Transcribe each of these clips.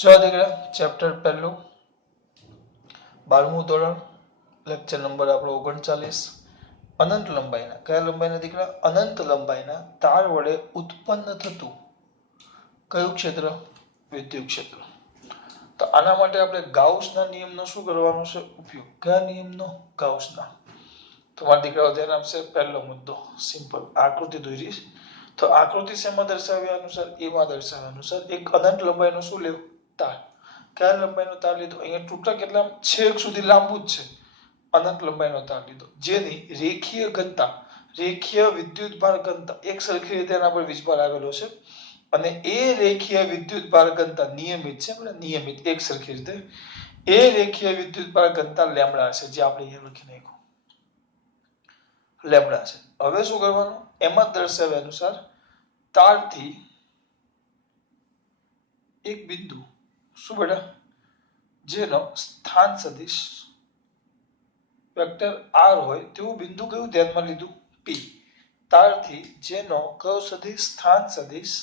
જો દીકરા ચેપ્ટર પહેલું 12મું ધોરણ લેક્ચર નંબર આપણો 39 અનંત લંબાઈના કયા લંબાઈના દીકરા અનંત લંબાઈના તાર વડે ઉત્પન્ન થતું કયું ક્ષેત્ર વિદ્યુત ક્ષેત્ર. તો આના માટે આપણે ગાઉસના નિયમનો શું કરવાનો છે ઉપયોગ કયા નિયમનો ગાઉસના. તો મારા દીકરાઓ ધ્યાન આપશે પહેલો મુદ્દો સિમ્પલ આકૃતિ દોરી તો આકૃતિ શેમાં દર્શાવ્યા અનુસાર એમાં દર્શાવ્યા અનુસાર એક અનંત લંબાઈનો શું લેવું તાર કયા લંબાઈનો તાર લીધો અહીંયા ટૂંકા કેટલા છેક સુધી લાંબુ જ છે અનંત લંબાઈનો તાર લીધો જેની રેખીય ઘનતા રેખીય વિદ્યુતભાર ઘનતા એક સરખી રીતે એના પર વીજભાર આવેલો છે અને એ રેખીય વિદ્યુતભાર ઘનતા નિયમિત છે આપણે નિયમિત એક સરખી રીતે એ રેખીય વિદ્યુતભાર ઘનતા લેમ્બડા છે જે આપણે અહીંયા લખી નાખ્યું લેમ્બડા છે. હવે શું કરવાનું એમાં દર્શાવ્યા અનુસાર તારથી એક બિંદુ શું બેટા જેનો સ્થાન સદિશ વેક્ટર r હોય તેવું બિંદુ કયું ધ્યાનમાં લીધું p. તારથી જેનો કયો સદિશ સ્થાન સદિશ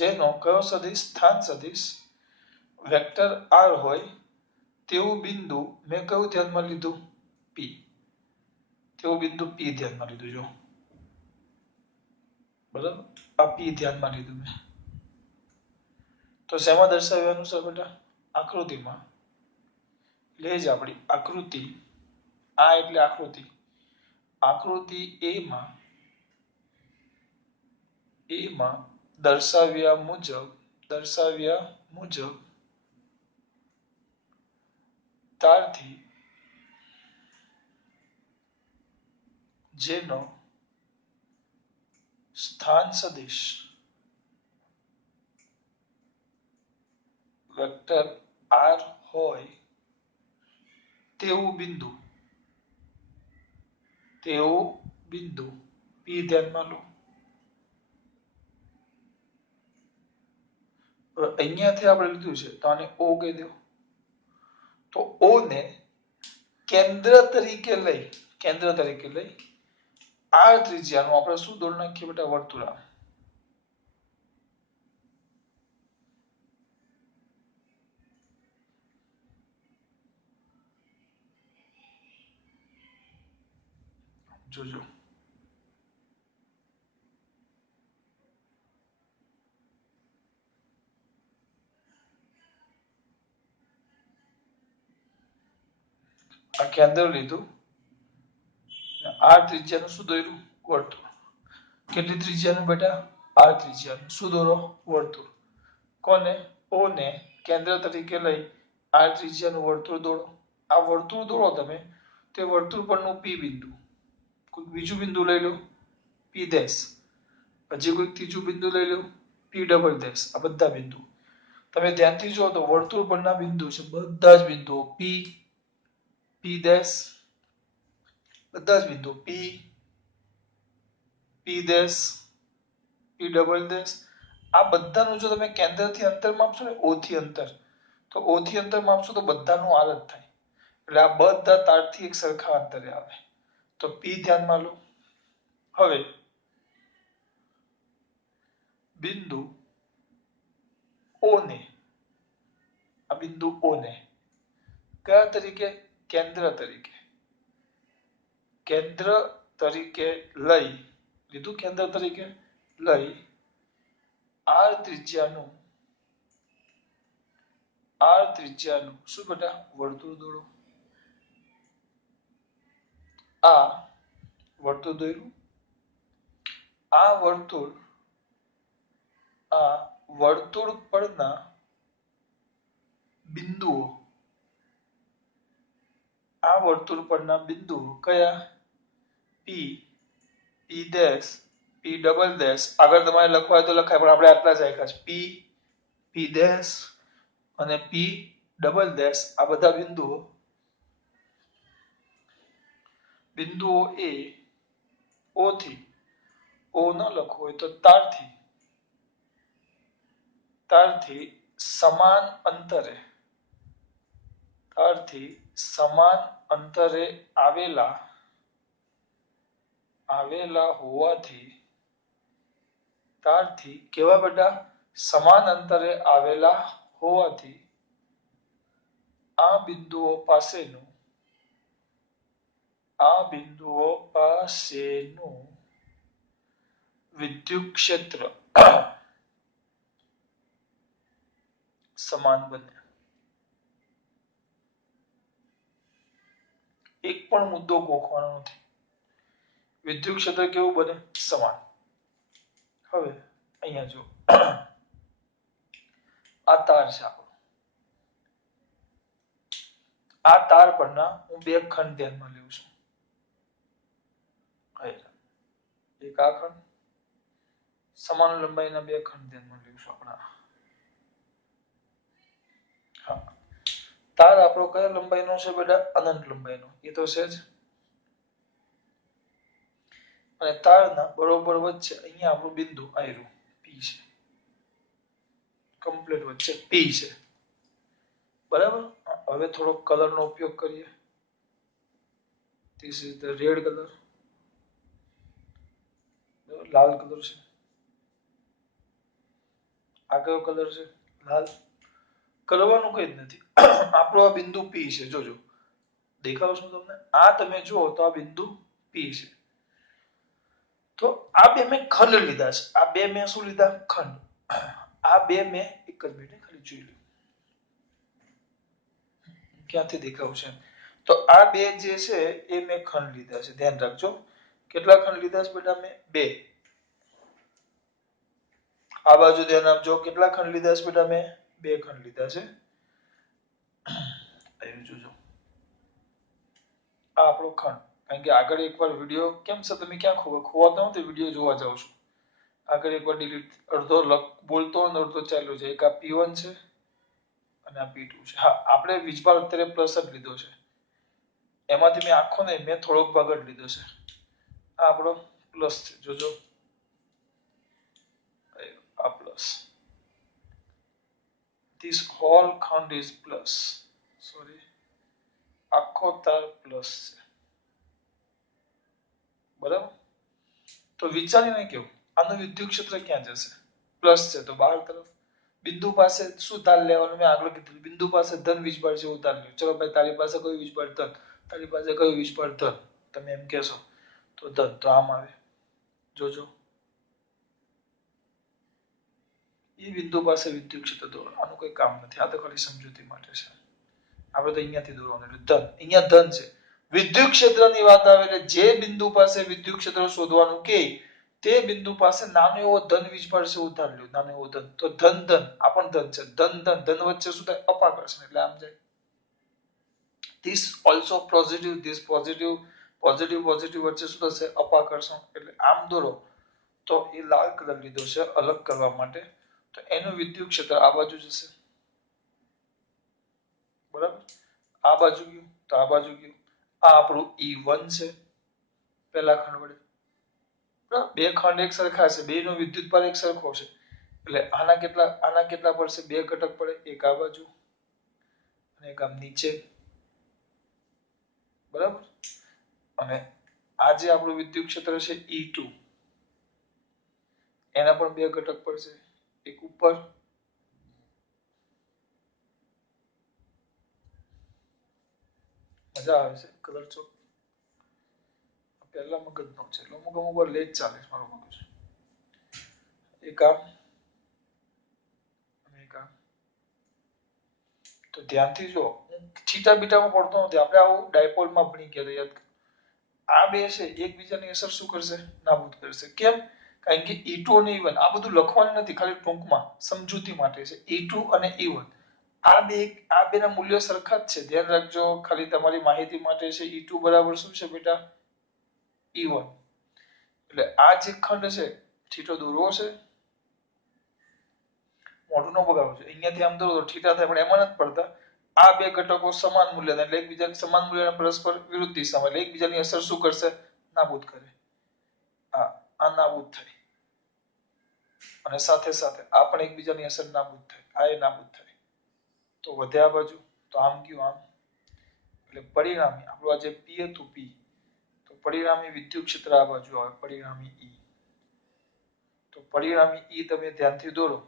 જેનો કયો સદિશ સ્થાન સદિશ વેક્ટર r હોય તેવું બિંદુ મેં કયું ધ્યાનમાં લીધું p. તેવું બિંદુ p ધ્યાનમાં લીધું જો બરાબર આ p ધ્યાનમાં લીધું મેં. તો શેમાં દર્શાવ્યા અનુસાર બેટા આકૃતિમાં લે જ આપણી આકૃતિ આ એટલે આકૃતિ આકૃતિ એમાં દર્શાવ્યા મુજબ તારથી જેનો સ્થાન સદિશ વેક્ટર r હોય તેવું બિંદુ p ધ્યાનમાં લો. અહીંયાથી આપણે લીધું છે તો આને o કહી દો. તો o ને કેન્દ્ર તરીકે લઈ r ત્રિજ્યાનું આપણે શું દોરી નાખીએ બેટા વર્તુળા. જોજો આ કેન્દ્ર લીધું r ત્રિજ્યાનું શું દોર્યું વર્તુળ. કેટલી ત્રિજ્યાનું બેટા r ત્રિજ્યાનું શું દોરો વર્તુળ. કોને o ને કેન્દ્ર તરીકે લઈ r ત્રિજ્યાનું વર્તુળ દોરો. આ વર્તુળ દોરો તમે તે વર્તુળ પરનું p બિંદુ કોઈ બીજું બિંદુ લઈ લો p ડેશ હજી કોઈ ત્રીજું બિંદુ લઈ લો p ડબલ ડેશ આ બધા બિંદુ તમે ધ્યાનથી જુઓ તો વર્તુળ પરના બિંદુ છે બધા જ બિંદુઓ p ડેશ બધા જ બિંદુઓ p dash p double dash આ બધાનું જો તમે કેન્દ્રથી અંતર માપશો ને o થી અંતર તો o થી અંતર માપશો તો બધાનું r જ થાય એટલે આ બધા તારથી એક સરખા અંતરે આવે તો p ધ્યાનમાં લો. હવે બિંદુ o ને આ બિંદુ o ને કયા તરીકે કેન્દ્ર તરીકે લઈ લીધું કેન્દ્ર તરીકે લઈ r ત્રિજ્યાનું શું બેટા વર્તુળ દોરો. આ વર્તુળ દોર્યું આ વર્તુળ પરના બિંદુઓ કયા p dash p double dash આગળ તમારે લખવા હોય તો લખાય પણ આપણે આટલા જ રાખ્યા છે p ડેશ અને p ડબલ ડેશ આ બધા બિંદુઓ એ o થી o ન લખવું હોય તો તારથી સમાન અંતરે આવેલા હોવાથી તારથી કેવા બેટા સમાન અંતરે આવેલા હોવાથી આ બિંદુઓ પાસેનું વિદ્યુત ક્ષેત્ર સમાન બને. એક પણ મુદ્દો ગોખવાનો નથી. વિદ્યુત ક્ષેત્ર કેવું બને? સમાન. હવે અહીંયા જો આ તાર છે આપણો. આ તાર પરના હું બે ખંડ ધ્યાનમાં લઉં છું. એક આ ખંડ, સમાન લંબાઈના બે ખંડ ધ્યાનમાં લઉં છું આપણા. હા, તાર આપણો કયા લંબાઈનો છે બેટા? અનંત લંબાઈનો. એ તો છે જ. અને તારના બરોબર વચ્ચે અહીંયા આપણું બિંદુ આયરું પી છે. કમ્પ્લીટ વચ્ચે પી છે. બરાબર. હવે થોડો કલરનો ઉપયોગ કરીએ. This is the red colour. Lal colour છે. આ કયો કલર છે? લાલ. કરવાનું કઈ જ નથી. આપણો આ બિંદુ પી છે. જોજો દેખાવ છું તમને. આ તમે જુઓ તો આ બિંદુ પી છે. તો આ બે મેં ખંડ લીધા છે. આ બે મેં શું લીધા? ખંડ. આ બે મેં એક જ મિનિટ ખાલી જોઈ લો ક્યાંથી દેખાવ છે. તો આ બે જે છે એ મેં ખંડ લીધા છે. ધ્યાન રાખજો. કેટલા ખંડ લીધા છે બેટા? મેં બે. આ બાજુ ધ્યાન આપજો. કેટલા ખંડ લીધા છે બેટા? મેં બે ખંડ લીધા છે. અહીં જોજો. આ આપણો ખંડ. કારણ કે આગળ એકવાર વિડીયો કેમ છે તમે ક્યાં ખોવાતા હો તો વિડીયો જોવા જાવ છો. આગળ એકવાર ડિલીટ અડધો બોલતો અને અડધો ચાલ્યો છે. એક આ P1 છે અને આ P2 છે. હા, આપણે વીજભાર અત્યારે પ્લસ જ લીધો છે. એમાંથી મેં આખો નહીં, મેં થોડોક ભાગ જ લીધો છે. આ આપણો પ્લસ છે. જોજો આ પ્લસ. This whole ખંડ is plus. સોરી, આખો તાર પ્લસ છે. બરાબર. તો વિચારીને કેવું આનું વિદ્યુત ક્ષેત્ર ક્યાં જશે? પ્લસ છે તો બહાર તરફ. બિંદુ પાસે શું તાર લેવાનું? મેં આગળ કીધું બિંદુ પાસે ધન વીજભાર છે એવું તાર લ્યો. ચલો ભાઈ, તારી પાસે કયું વીજભાર? ધન. તારી પાસે કયું વીજભાર? ધન. તમે એમ કહેશો તો ધન. તો આમ આવે. જોજો એ બિંદુ પાસે વિદ્યુત ક્ષેત્ર દોરો. આનું કોઈ કામ નથી. આ તો ખાલી સમજૂતી માટે છે. આપણે તો અહીંયાથી દોરવાનું એટલે ધન. અહીંયા ધન છે. વિદ્યુત ક્ષેત્રની વાત આવે એટલે જે બિંદુ પાસે વિદ્યુત ક્ષેત્ર શોધવાનું કે તે બિંદુ પાસે નાનો એવો ધન વીજભાર છે ઉધાર લ્યો. નાનો એવો ધન. તો ધન ધન આ પણ ધન છે. ધન ધન ધન વચ્ચે શું થાય? અપાકર્ષણ. એટલે આમ જાય. This also positive, this positive, positive positive વચ્ચે શું થશે? અપાકર્ષણ. એટલે આમ દોરો તો એ લાલ કલર લીધો છે અલગ કરવા માટે. તો એનું વિદ્યુત ક્ષેત્ર આ બાજુ જશે. બરાબર. આ બાજુ ગયું તો આ બાજુ ગયું. આ આપણું E1 છે પહેલા ખંડ વડે. બરાબર. બે ખંડ એક સરખા છે. બેનો વિદ્યુતભાર એક સરખો છે. એટલે આના કેટલા પડશે? બે ઘટક પડે. એક આ બાજુ અને એક આમ નીચે. બરાબર. અને આ જે આપણું વિદ્યુત ક્ષેત્ર છે E2, એના પણ બે ઘટક પડશે. એક ઉપર મજા આવે છે કલર ચોક. પહેલા મગજ નો છે એટલે અમુક વાર લેટ ચાલે છે મારું મગજ. એક આમ અને એક આમ. તો ધ્યાનથી જો. હું છીટા બીટામાં પડતો નથી. આપણે આવું ડાયપોલમાં ભણી ગયા યાદ. આ બે છે એકબીજાની અસર શું કરશે? નાબૂદ કરશે. કેમ? કારણ કે E2 અને E1 આ બધું લખવાનું નથી, ખાલી ટૂંકમાં સમજૂતી માટે છે. E2 અને E1 આ બેના મૂલ્યો સરખા જ છે. ધ્યાન રાખજો. ખાલી તમારી માહિતી માટે છે. E2 બરાબર શું છે બેટા? E1. એટલે આ જે ખંડ છે થીટો દોરવો છે. મોઢું ન બગાડવું છે. અહીંયાથી આમ દોરો તો થીટા થાય પણ એમાં નથી પડતા. આ બે ઘટકો સમાન મૂલ્યના એટલે એકબીજા સમાન મૂલ્યના પરસ્પર વિરુદ્ધ દિશામાં એટલે એકબીજાની અસર શું કરશે? નાબૂદ કરે. આ નાબૂદ થાય અને સાથે સાથે આ પણ એકબીજાની અસર નાબૂદ થાય. આ એ નાબૂદ થાય. તો વધે આ બાજુ તો આમ ગયું આમ. એટલે પરિણામી આપણું આ જે P હતું P, તો પરિણામી વિદ્યુત ક્ષેત્ર આ બાજુ આવે. પરિણામી E. તો પરિણામી E તમે ધ્યાનથી દોરો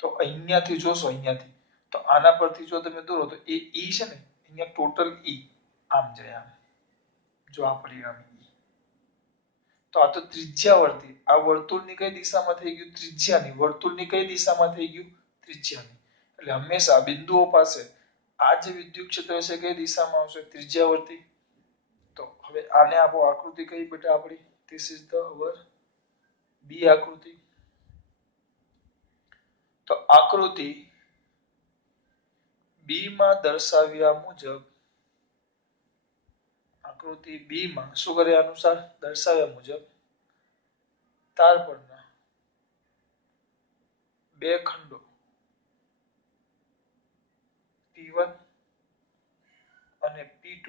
તો અહીંયાથી જોશો, અહીંયાથી તો તો આના પરથી જો તમે દોરો તો એ ઈ છે ને અહીંયા ટોટલ ઈ આમ જાય આમ, જો આ પરિણામી ઈ. તો આ તો ત્રિજ્યાવર્તી, આ વર્તુળની કઈ દિશામાં થઈ ગયું? ત્રિજ્યાની. વર્તુળની કઈ દિશામાં થઈ ગયું? ત્રિજ્યાની. એટલે હંમેશા બિંદુઓ પાસે આ જે વિદ્યુત ક્ષેત્ર છે કઈ દિશામાં આવશે? ત્રિજ્યાવર્તી. તો હવે આને આપો આકૃતિ કઈ બેટા આપણી? ધીસ ઇઝ ધ અવર બી આકૃતિ. તો આકૃતિ બી માં દર્શાવ્યા મુજબ, આકૃતિ બી માં શું કરે અનુસાર દર્શાવ્યા મુજબ તાર પરના બે ખંડો P1 અને P2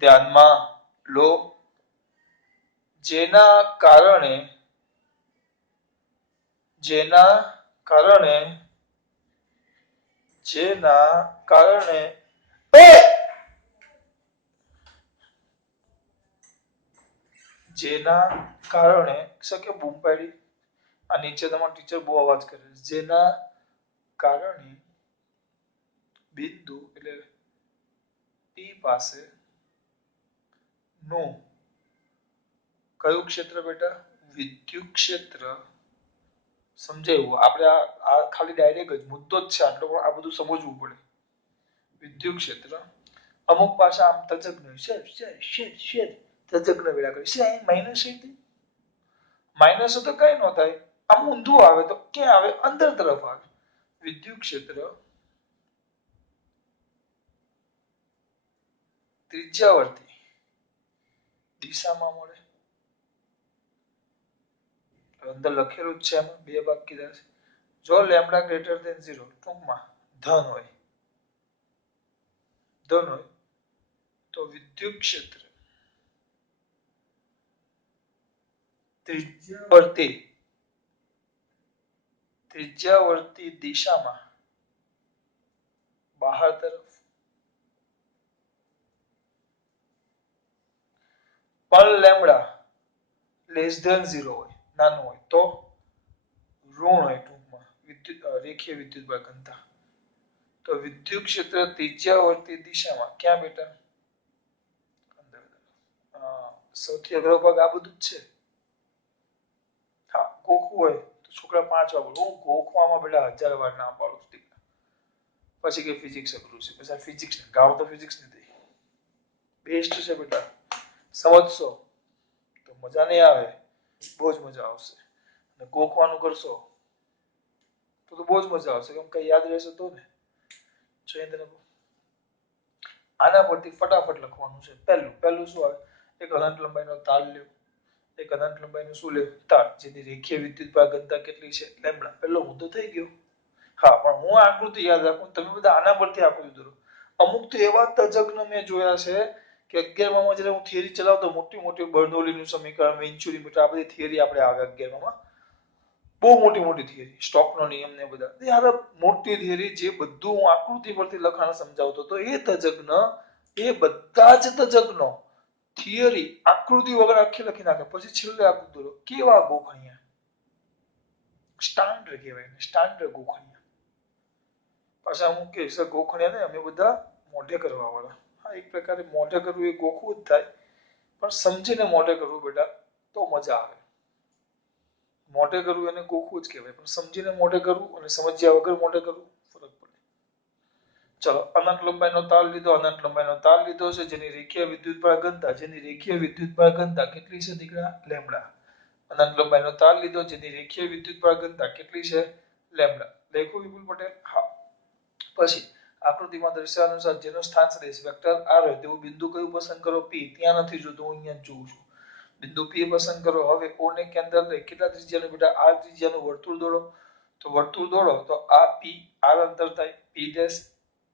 ધ્યાનમાં લો, જેના કારણે કે બૂમ પાડી, આ નીચે તમારો ટીચર બહુ અવાજ કરે છે. જેના કારણે બિંદુ એટલે P પાસે નું કયું ક્ષેત્ર બેટા? વિદ્યુત ક્ષેત્ર. સમજાયું? આપણે આ ખાલી ડાયરેક્ટ જ મુદ્દો જ છે આટલો, પણ આ બધું સમજવું પડે. વિદ્યુત ક્ષેત્ર અમુક પાછા આમ તજજ્ઞ તજજ્ઞ વેળા કરે છે. માઇનસ માઇનસ તો કઈ ન થાય, આમ ઊંધું આવે તો ક્યાં આવે? અંદર તરફ આવે. વિદ્યુત ક્ષેત્ર ત્રિજ્યાવર્તી દિશામાં મળે. અંદર લખેલું જ છે, એમાં બે ભાગ કીધા છે. જો લેમ્ડા ગ્રેટર ધેન 0 ટૂંકમાં ધન હોય તો વિદ્યુત ક્ષેત્ર ત્રિજ્યાવર્તી દિશામાં બહાર તરફ, પણ લેમ્ડા લેસ ધેન 0 હોય, નાનું હોય તો ઋણ હોય, ટૂંકમાં રેખીય વિદ્યુત ઘનતા. તો વિદ્યુત ક્ષેત્ર ત્રિજ્યાવર્તી દિશામાં ક્યાં બેટા? સૌથી અઘરો ભાગ આ બધું જ છે. હા, ગોખવું હોય તો છોકરા 5 વાર બોલો. હું ગોખવામાં બેટા 1000 વાર ના પાડું છું. પછી કે ફિઝિક્સ અઘરું છે. પછી ફિઝિક્સ ને ગાવ તો ફિઝિક્સ નથી. બેસ્ટ છે બેટા. સમજશો તો મજા નહીં આવે, બહુ જ મજા આવશે. અને ગોખવાનું કરશો તો બહુ જ મજા આવશે. કેમ કઈ યાદ રહેશે તો ને. આના પરથી ફટાફટ લખવાનું છે. પહેલું શું આવે? એક અનંત લંબાઈનો તાર લ્યો. એક અનંત લંબાઈનો શું લ્યો? તાર, જેની રેખીય વિદ્યુત ઘનતા કેટલી છે? લેમ્ડા. પહેલો મુદ્દો થઈ ગયો. હા, પણ હું આકૃતિ યાદ રાખું, તમે બધા આના પરથી આકૃતિ દોરો. અમુક તો એવા તજજ્ઞ મેં જોયા છે કે 11માં જ્યારે હું થિયરી ચલાવતો, મોટી મોટી બર્નોલીનું સમીકરણ, વેન્ચુરી, આ બધી થિયરી આપણે આવે 11માં. બહુ મોટી મોટી થિયરી, સ્ટોકનો નિયમ ને બધા. યાર મોટી થિયરી જે બધું હું આકૃતિ પરથી લખાણ સમજાવતો તો એ તજજ્ઞ, એ બધા જ તજજ્ઞો થિયરી આકૃતિ વગર આખી લખી નાખે. પછી છેલ્લે આકૃતિ દોરો. કેવા ગોખણિયા, સ્ટાન્ડર્ડ કહેવાય ને, સ્ટાન્ડર્ડ ગોખણિયા. પાછા હું કે સર ગોખણિયા ને અમે બધા મોઢે કરવા વાળા. હા, એક પ્રકારે મોઢે કરવું એ ગોખવું જ થાય, પણ સમજીને મોઢે કરવું બેટા તો મજા આવે. મોઢે કરવું એને ગોખવું જ કહેવાય, પણ સમજીને મોઢે કરવું અને સમજ્યા વગર મોઢે કરવું ફરક પડે. ચલો, અનંત લંબાઈનો તાર લીધો. અનંત લંબાઈનો તાર લીધો છે જેની રેખીય વિદ્યુત ઘનતા કેટલી છે દીકરા? લેમ્ડા. અનંત લંબાઈનો તાર લીધો જેની રેખીય વિદ્યુત ઘનતા કેટલી છે? લેમ્ડા. લખ્યું વિપુલ પટેલ? હા. પછી આકૃતિમાં દર્શાવ્યા અનુસાર જેનો સ્થાન સદિશ વેક્ટર r હોય તેવું બિંદુ કયું પસંદ કરો? P. ત્યાં નથી જોતું, હું અહીંયા જોઉં છું. બિંદુ P પસંદ કરો. હવે O ને કેન્દ્ર લઈ કેટલા ત્રિજ્યાનું બેટા? r ત્રિજ્યાનું વર્તુળ દોરો. તો વર્તુળ દોરો તો આ P r અંતર થાય, P ડેશ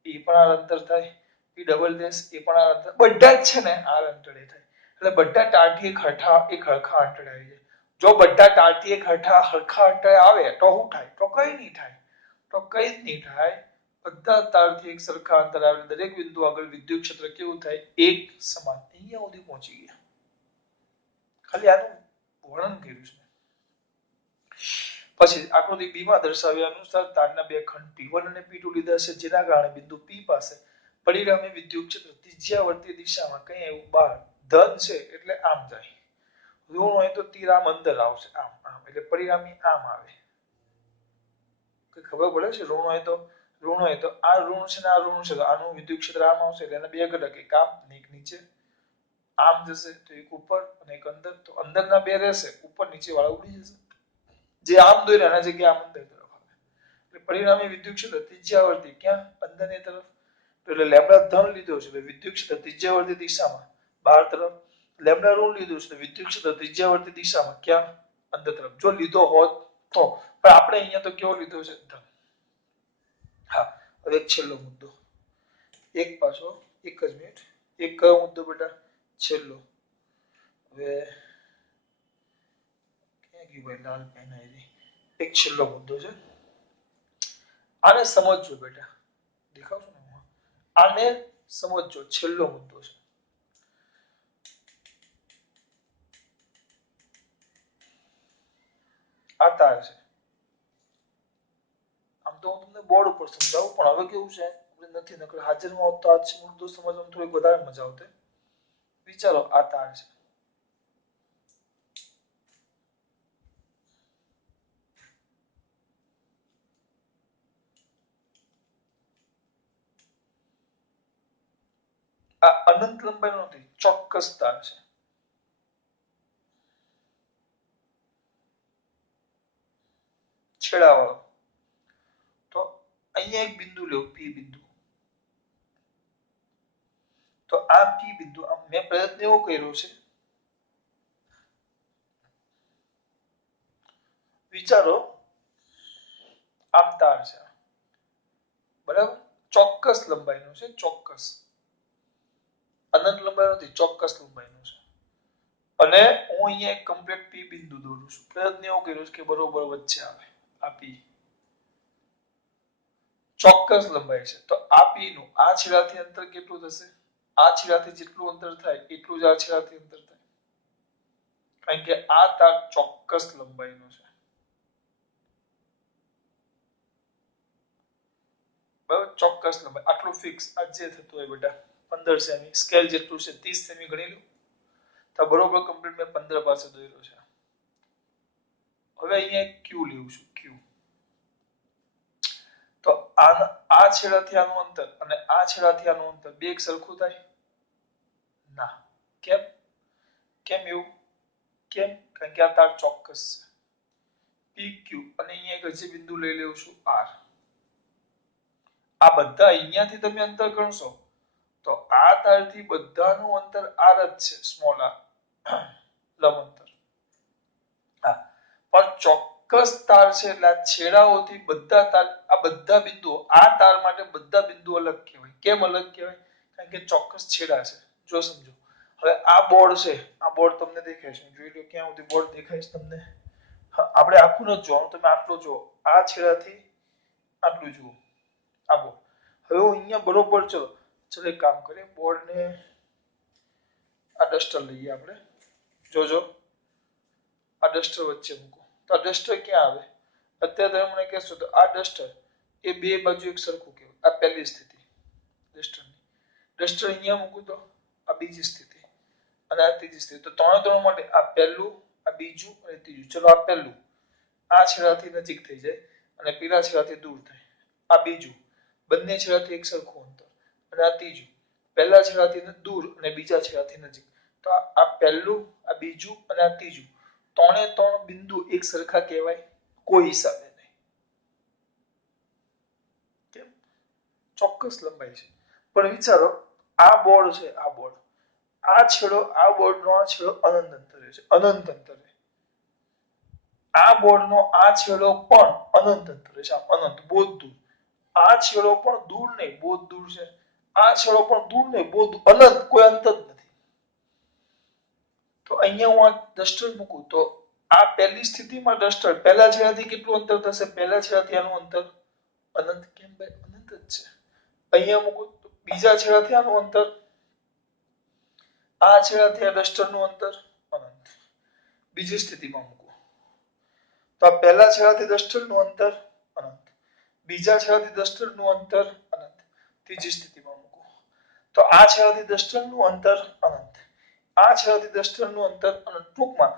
એ પણ r અંતર થાય, P ડબલ ડેશ એ પણ r અંતર, બધા જ છે ને r અંતરે થાય. એટલે બધા ટાળથી એક હરખા અંતરે આવી જાય. જો બધા ટાળથી એક હરખા અંતરે આવે તો શું થાય? તો કઈ નહીં થાય. તો કઈ જ નહીં થાય. બધા તારથી એક સરખા અંતરે આવે, દરેક બિંદુ આગળ વિદ્યુત ક્ષેત્ર કેવું થાય? એક સમાન. અહીંયા સુધી પહોંચી ગયા. ખાલી આનું વર્ણન કર્યું છે. પછી આકૃતિ બી માં દર્શાવ્યા અનુસાર તારના બે ખંડ P1 અને P2 લીધા છે, જેના કારણે બિંદુ P પાસે પરિણામી વિદ્યુત ક્ષેત્ર ત્રિજ્યાવર્તી દિશામાં કઈ એવું બહાર ધન છે એટલે આમ જાય, ઋણ હોય તો તીર આમ અંદર આવશે, આમ આમ એટલે પરિણામી આમ આવે. કઈ ખબર પડે છે? ઋણ હોય તો આ ઋણ છે ને આ ઋણ છે તો આનું વિદ્યુત ક્ષેત્ર આમ આવશે એટલે એના બે ઘટક, એક આમ અને એક નીચે. આમ જશે તો એક ઉપર અને એક અંદર, તો અંદરના બે રહેશે, ઉપર નીચે વાળા ઉડી જશે. જે આમ દોર્યા એના જગ્યાએ આમ અંદર તરફ આવે એટલે પરિણામી વિદ્યુત ક્ષેત્ર ત્રિજ્યાવર્તી ક્યાં અંદરની તરફ. એટલે લેમ્ડા ધન લીધો છે એટલે વિદ્યુત ક્ષેત્ર ત્રિજ્યાવર્તી દિશામાં બહાર તરફ, લેમ્ડા ઋણ લીધું છે વિદ્યુત ક્ષેત્ર ત્રિજ્યાવર્તી દિશામાં ક્યાં અંદર તરફ. જો લીધો હોત તો, પણ આપણે અહીંયા તો કેવો લીધો છે ધન. હા, હવે છેલ્લો મુદ્દો, એક પાછો એક જ મિનિટ, એક કયો મુદ્દો બેટા? છેલ્લો. હવે ક્યાં ગયું ભાઈ લાલ પેન આવી? એક છેલ્લો મુદ્દો છે, આને સમજજો બેટા, દેખાવશું ને આને સમજજો, છેલ્લો મુદ્દો છે. આ તાર છે, આમ તો હું તમને બોર્ડ ઉપર સમજાવું, પણ હવે કેવું છે નથી, નકર હાજરમાં હોત તો આ મુદ્દો સમજવામાં થોડી વધારે મજા આવતે. વિચારો, આ તાર છે, આ અનંત લંબાઈનો નથી, ચોક્કસ તાર છે. છેડાવાળો. તો અહીંયા એક બિંદુ લો, P બિંદુ. તો આ P બિંદુ, મેં પ્રયત્ન એવો કર્યો છે, વિચારો આમ તાર છે બરાબર, ચોક્કસ લંબાઈનું છે, ચોક્કસ, અનંત લંબાઈ નથી, ચોક્કસ લંબાઈનું છે. અને હું અહીંયા એક કમ્પ્લીટ P બિંદુ દોરું છું, પ્રયત્ન એવો કર્યો છે કે બરોબર વચ્ચે આવે આ P, ચોક્કસ લંબાઈ છે. તો આ P નું આ છેડાથી અંતર કેટલું થશે? આ છેડાથી જેટલું અંતર થાય એટલું જ આ છેડાથી અંતર થાય, કારણ કે આ તાર ચોક્કસ લંબાઈનો છે. બરાબર, ચોક્કસ લંબાઈ, આટલું ફિક્સ આ જે થતું હોય બેટા, 15 સેમી સ્કેલ જેટલું છે, 30 સેમી ગણી લો તો બરોબર કમ્પ્લીટ મેં 15 પાસે દોર્યો છે. હવે અહીંયા એક Q લેવું છું, Q. તો આ છેડાથી આનું અંતર અને આ છેડાથી આનું અંતર બે એક સરખું થાય? ના. કેમ? કેમ એવું? કેમ? કારણ કે આ તાર ચોક્કસ છે. PQ અને અહીંયા એક હજી બિંદુ લઈ લેવું છું R. આ બધા અહીંયાથી તમે અંતર ગણશો તો આ તારથી બધાનું અંતર R જ છે, સ્મોલ r, લંબ અંતર. હા, પણ ચોક્કસ તાર છે એટલે આ છેડાઓથી બધા તાર, આ બધા બિંદુઓ, આ તાર માટે બધા બિંદુઓ અલગ કહેવાય. કેમ અલગ કહેવાય? કારણ કે ચોક્કસ છેડા છે. જો સમજો, હવે આ બોર્ડ છે, આ બોર્ડ તમને દેખાય છે, જોઈ લો ક્યાં સુધી બોર્ડ દેખાય છે તમને? હા, આપણે આખું ન જોવાનું, તમે આટલું જુઓ, આ છેડાથી આટલું જુઓ, આ બોર્ડ. હવે હું અહીંયા બરોબર, ચલો એક કામ કરીએ, બોર્ડને આ ડસ્ટર લઈએ આપણે, જોજો આ ડસ્ટર વચ્ચે મૂકો તો આ ડસ્ટર ક્યાં આવે? અત્યારે તમે મને કહેશો તો આ ડસ્ટર એ બે બાજુ એક સરખું કહેવાય. આ પહેલી સ્થિતિ ડસ્ટરની. ડસ્ટર અહીંયા મૂકું તો આ બીજી સ્થિતિ અને આ ત્રીજી સ્થિતિ. તો ત્રણ માટે આ પહેલું, આ બીજું અને ત્રીજું. ચલો આ પહેલું, આ છેડાથી નજીક થઈ જાય અને પેલા છેડાથી દૂર થાય. આ બીજું, બંને છેડાથી એક સરખું અંતર. અને આ ત્રીજું, પહેલા છેડાથી દૂર અને બીજા છેડાથી નજીક. તો આ પહેલું, આ બીજું અને આ ત્રીજું, ત્રણે ત્રણ બિંદુ એક સરખા કહેવાય? કોઈ હિસાબે નહીં. કેમ? ચોક્કસ લંબાઈ છે. પણ વિચારો, આ બોર્ડ છે, આ બોર્ડ, આ છેડો, આ બોર્ડનો આ છેડો અનંત અંતરે છે, અનંત અંતરે. આ બોર્ડનો આ છેડો પણ અનંત અંતરે છે, અનંત, બહુ દૂર. આ છેડો પણ દૂર નહીં, બહુ દૂર છે. આ છેડો પણ દૂર નહીં, બહુ દૂર, અનંત, કોઈ અંત જ નથી. તો અહીંયા હું આ ડસ્ટર મૂકું તો આ પહેલી સ્થિતિમાં ડસ્ટર પહેલા છેડાથી કેટલું અંતર થશે? પહેલા છેડાથી આનું અંતર અનંત. કેમ ભાઈ? અનંત જ છે. અહીંયા મૂકું તો બીજા છેડાથી આનું અંતર, આ છેડાથી આ ડસ્ટરનું અંતર અનંત. બીજી સ્થિતિમાં મૂકો તો આ પહેલા છેડાથી 10 નું અંતર અનંત, બીજા છેડાથી 10 નું અંતર અનંત, ત્રીજી સ્થિતિમાં મૂકો તો આ છેડાથી 10 નું અંતર અનંત, આ છેડાથી 10 નું અંતર અનંત. ટૂંકમાં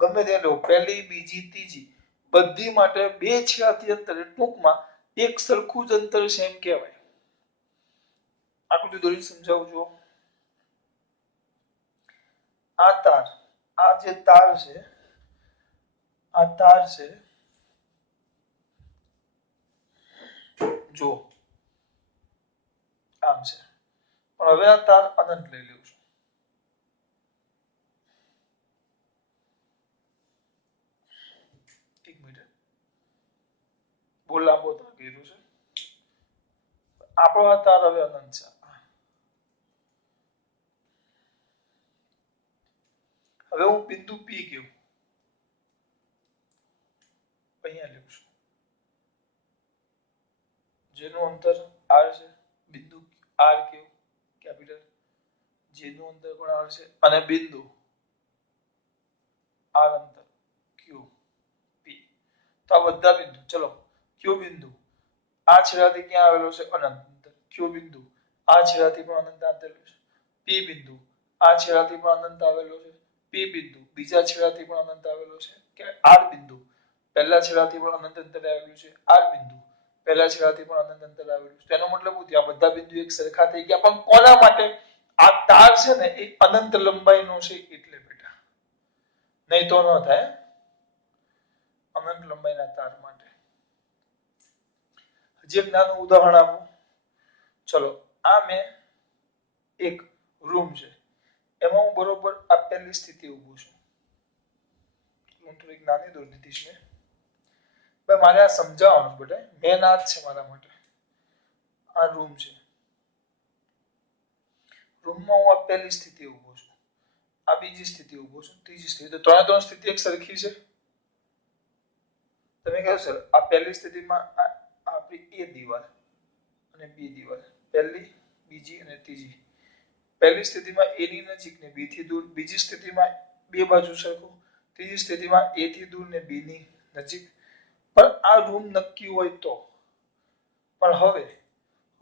ગમે તે લો, પહેલી બીજી ત્રીજી બધી માટે બે છેડાથી અંતર ટૂંકમાં એક સરખું જ અંતર છે એમ કહેવાય. આકૃતિ દોરી સમજાવું છું. આ તાર, આ જે તાર છે, આ તાર છે, જો આમ છે, પણ હવે આ તાર અનંત લઈ લઉં છું. એક મિનિટ, બહુ લાંબો તાર કર્યો છે. આપણો આ તાર હવે અનંત છે. હવે હું બિંદુ પી ગયું અહીંયા લઉં છું, જેનું અંતર r છે, બિંદુ r કયો કેપિટલ, જેનું અંતર પણ r છે, અને બિંદુ r અંતર q p. તો આ બધા બિંદુ, ચલો q બિંદુ આ છેડાથી ક્યાં આવેલો છે અનંત, q બિંદુ આ છેડાથી પણ અનંત અંતર છે, p બિંદુ આ છેડાથી પણ અનંત આવેલો છે, p બિંદુ બીજા છેડાથી પણ અનંત આવેલો છે, કે r બિંદુ પહેલા છેડાથી પણ અનંત અંતરે આવેલું છે, r બિંદુ પહેલા છેડાથી પણ અનંત અંતરે આવેલું છે. તેનો મતલબ શું થયો? આ બધા બિંદુ એક સરખા થઈ ગયા, પણ કોના માટે? આ તાર છે ને એ અનંત લંબાઈનો છે એટલે બેટા, નહીં તો ન થાય. અનંત લંબાઈના તાર માટે. હજી એક નાનું ઉદાહરણ આપું. ચલો, આ મેં એક રૂમ છે, એમાં હું બરોબર આપેલી સ્થિતિ ઊભો છું. હું થોડીક નાની દોરી દીધી છે ભાઈ, મારે આ સમજાવવાનું બેટા, મેન આ જ છે મારા માટે. આ રૂમ છે, રૂમમાં હું આ પહેલી સ્થિતિ ઊભો છું, આ બીજી સ્થિતિ ઊભો છું, ત્રીજી સ્થિતિ. તો ત્રણ સ્થિતિ એક સરખી છે. તમે કહો સર આ પહેલી સ્થિતિમાં આપણી એ દીવાલ અને બી દીવાલ, પહેલી બીજી અને ત્રીજી. પહેલી સ્થિતિમાં એ ની નજીક ને બી થી દૂર, બીજી સ્થિતિમાં બે બાજુ સરખું, ત્રીજી સ્થિતિમાં એ થી દૂર ને બી ની નજીક. પણ આ રૂમ નક્કી હોય તો. પણ હવે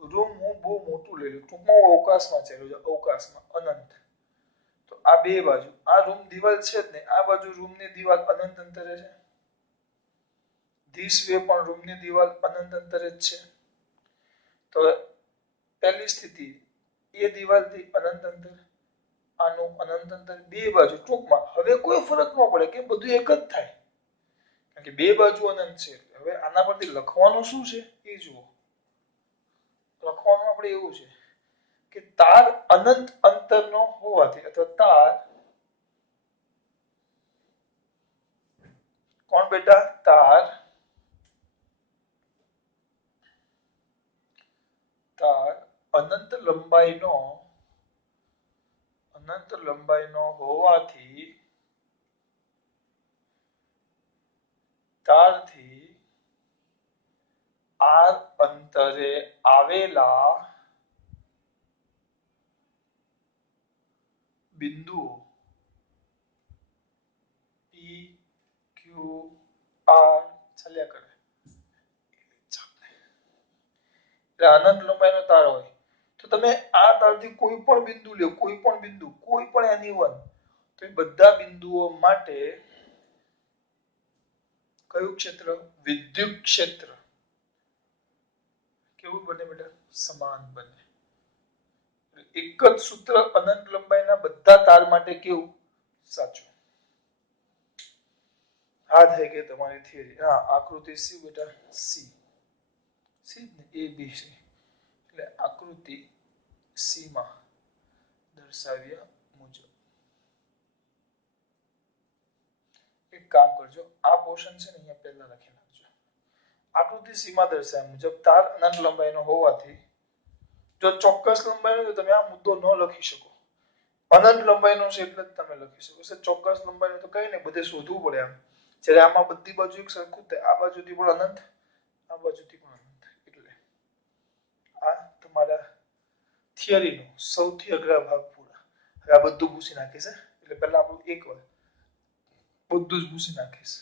રૂમ હું બહુ મોટું લઈ લઉં, ટૂંકમાં હું અવકાશમાં ચાલ્યો જાઉં, અવકાશમાં અનંત. તો આ બે બાજુ, આ રૂમ દિવાલ છે જ ને, આ બાજુ રૂમની દિવાલ અનંત અંતરે છે, ધીસ વે પણ રૂમની દિવાલ અનંત અંતરે જ છે. તો પહેલી સ્થિતિ એ દિવાલથી અનંત અંતર, આનું અનંત અંતર, બે બાજુ ટૂંકમાં હવે કોઈ ફરક ન પડે કે બધું એક જ થાય, કારણ કે બે બાજુ અનંત છે. હવે આના પરથી લખવાનું શું છે એ જુઓ. લખવાનું આપણે એવું છે કે તાર અનંત અંતરનો હોવાથી, અથવા તાર, કોણ બેટા? તાર અનંત લંબાઈનો હોવાથી તારથી r અંતરે આવેલા બિંદુઓ p q r ચાલ્યા કરે. એટલે અનંત લંબાઈનો તાર હોય તો તમે આ તારથી કોઈ પણ બિંદુ લો, કોઈ પણ બિંદુ, કોઈ પણ એની વન, તો એ બધા બિંદુઓ માટે કયું ક્ષેત્ર? વિદ્યુત ક્ષેત્ર કેવું બને બેટા? સમાન બને. એક જ સૂત્ર અનંત લંબાઈના બધા તાર માટે કેવું? સાચું. આ થઈ ગઈ તમારી થિયરી. હા, આકૃતિ સી બેટા, સી સી ને એ બી સી, એટલે આકૃતિ સી માં દર્શાવ્યા મુજબ. એક કામ કરજો, આ પોર્શન છે ને અહીંયા પહેલા લખી નાખજો. આકૃતિ સી માં દર્શાવ્યા મુજબ તાર અનંત લંબાઈનો હોવાથી, જો ચોક્કસ લંબાઈનો તો તમે આ મુદ્દો ન લખી શકો. અનંત લંબાઈનો છે એટલે જ તમે લખી શકો છો. ચોક્કસ લંબાઈનો તો કઈ નહીં, બધે શોધવું પડે આમ. જ્યારે આમાં બધી બાજુ એક સરખું થાય, આ બાજુથી પણ અનંત, આ બાજુથી પણ અનંત. એટલે આ તમારા થિયરીનો સૌથી અઘરા ભાગ પૂરા. હવે આ બધું ભૂસી નાખીશ, એટલે પહેલા આપણું એક વાર બધું જ ભૂસી નાખીશ.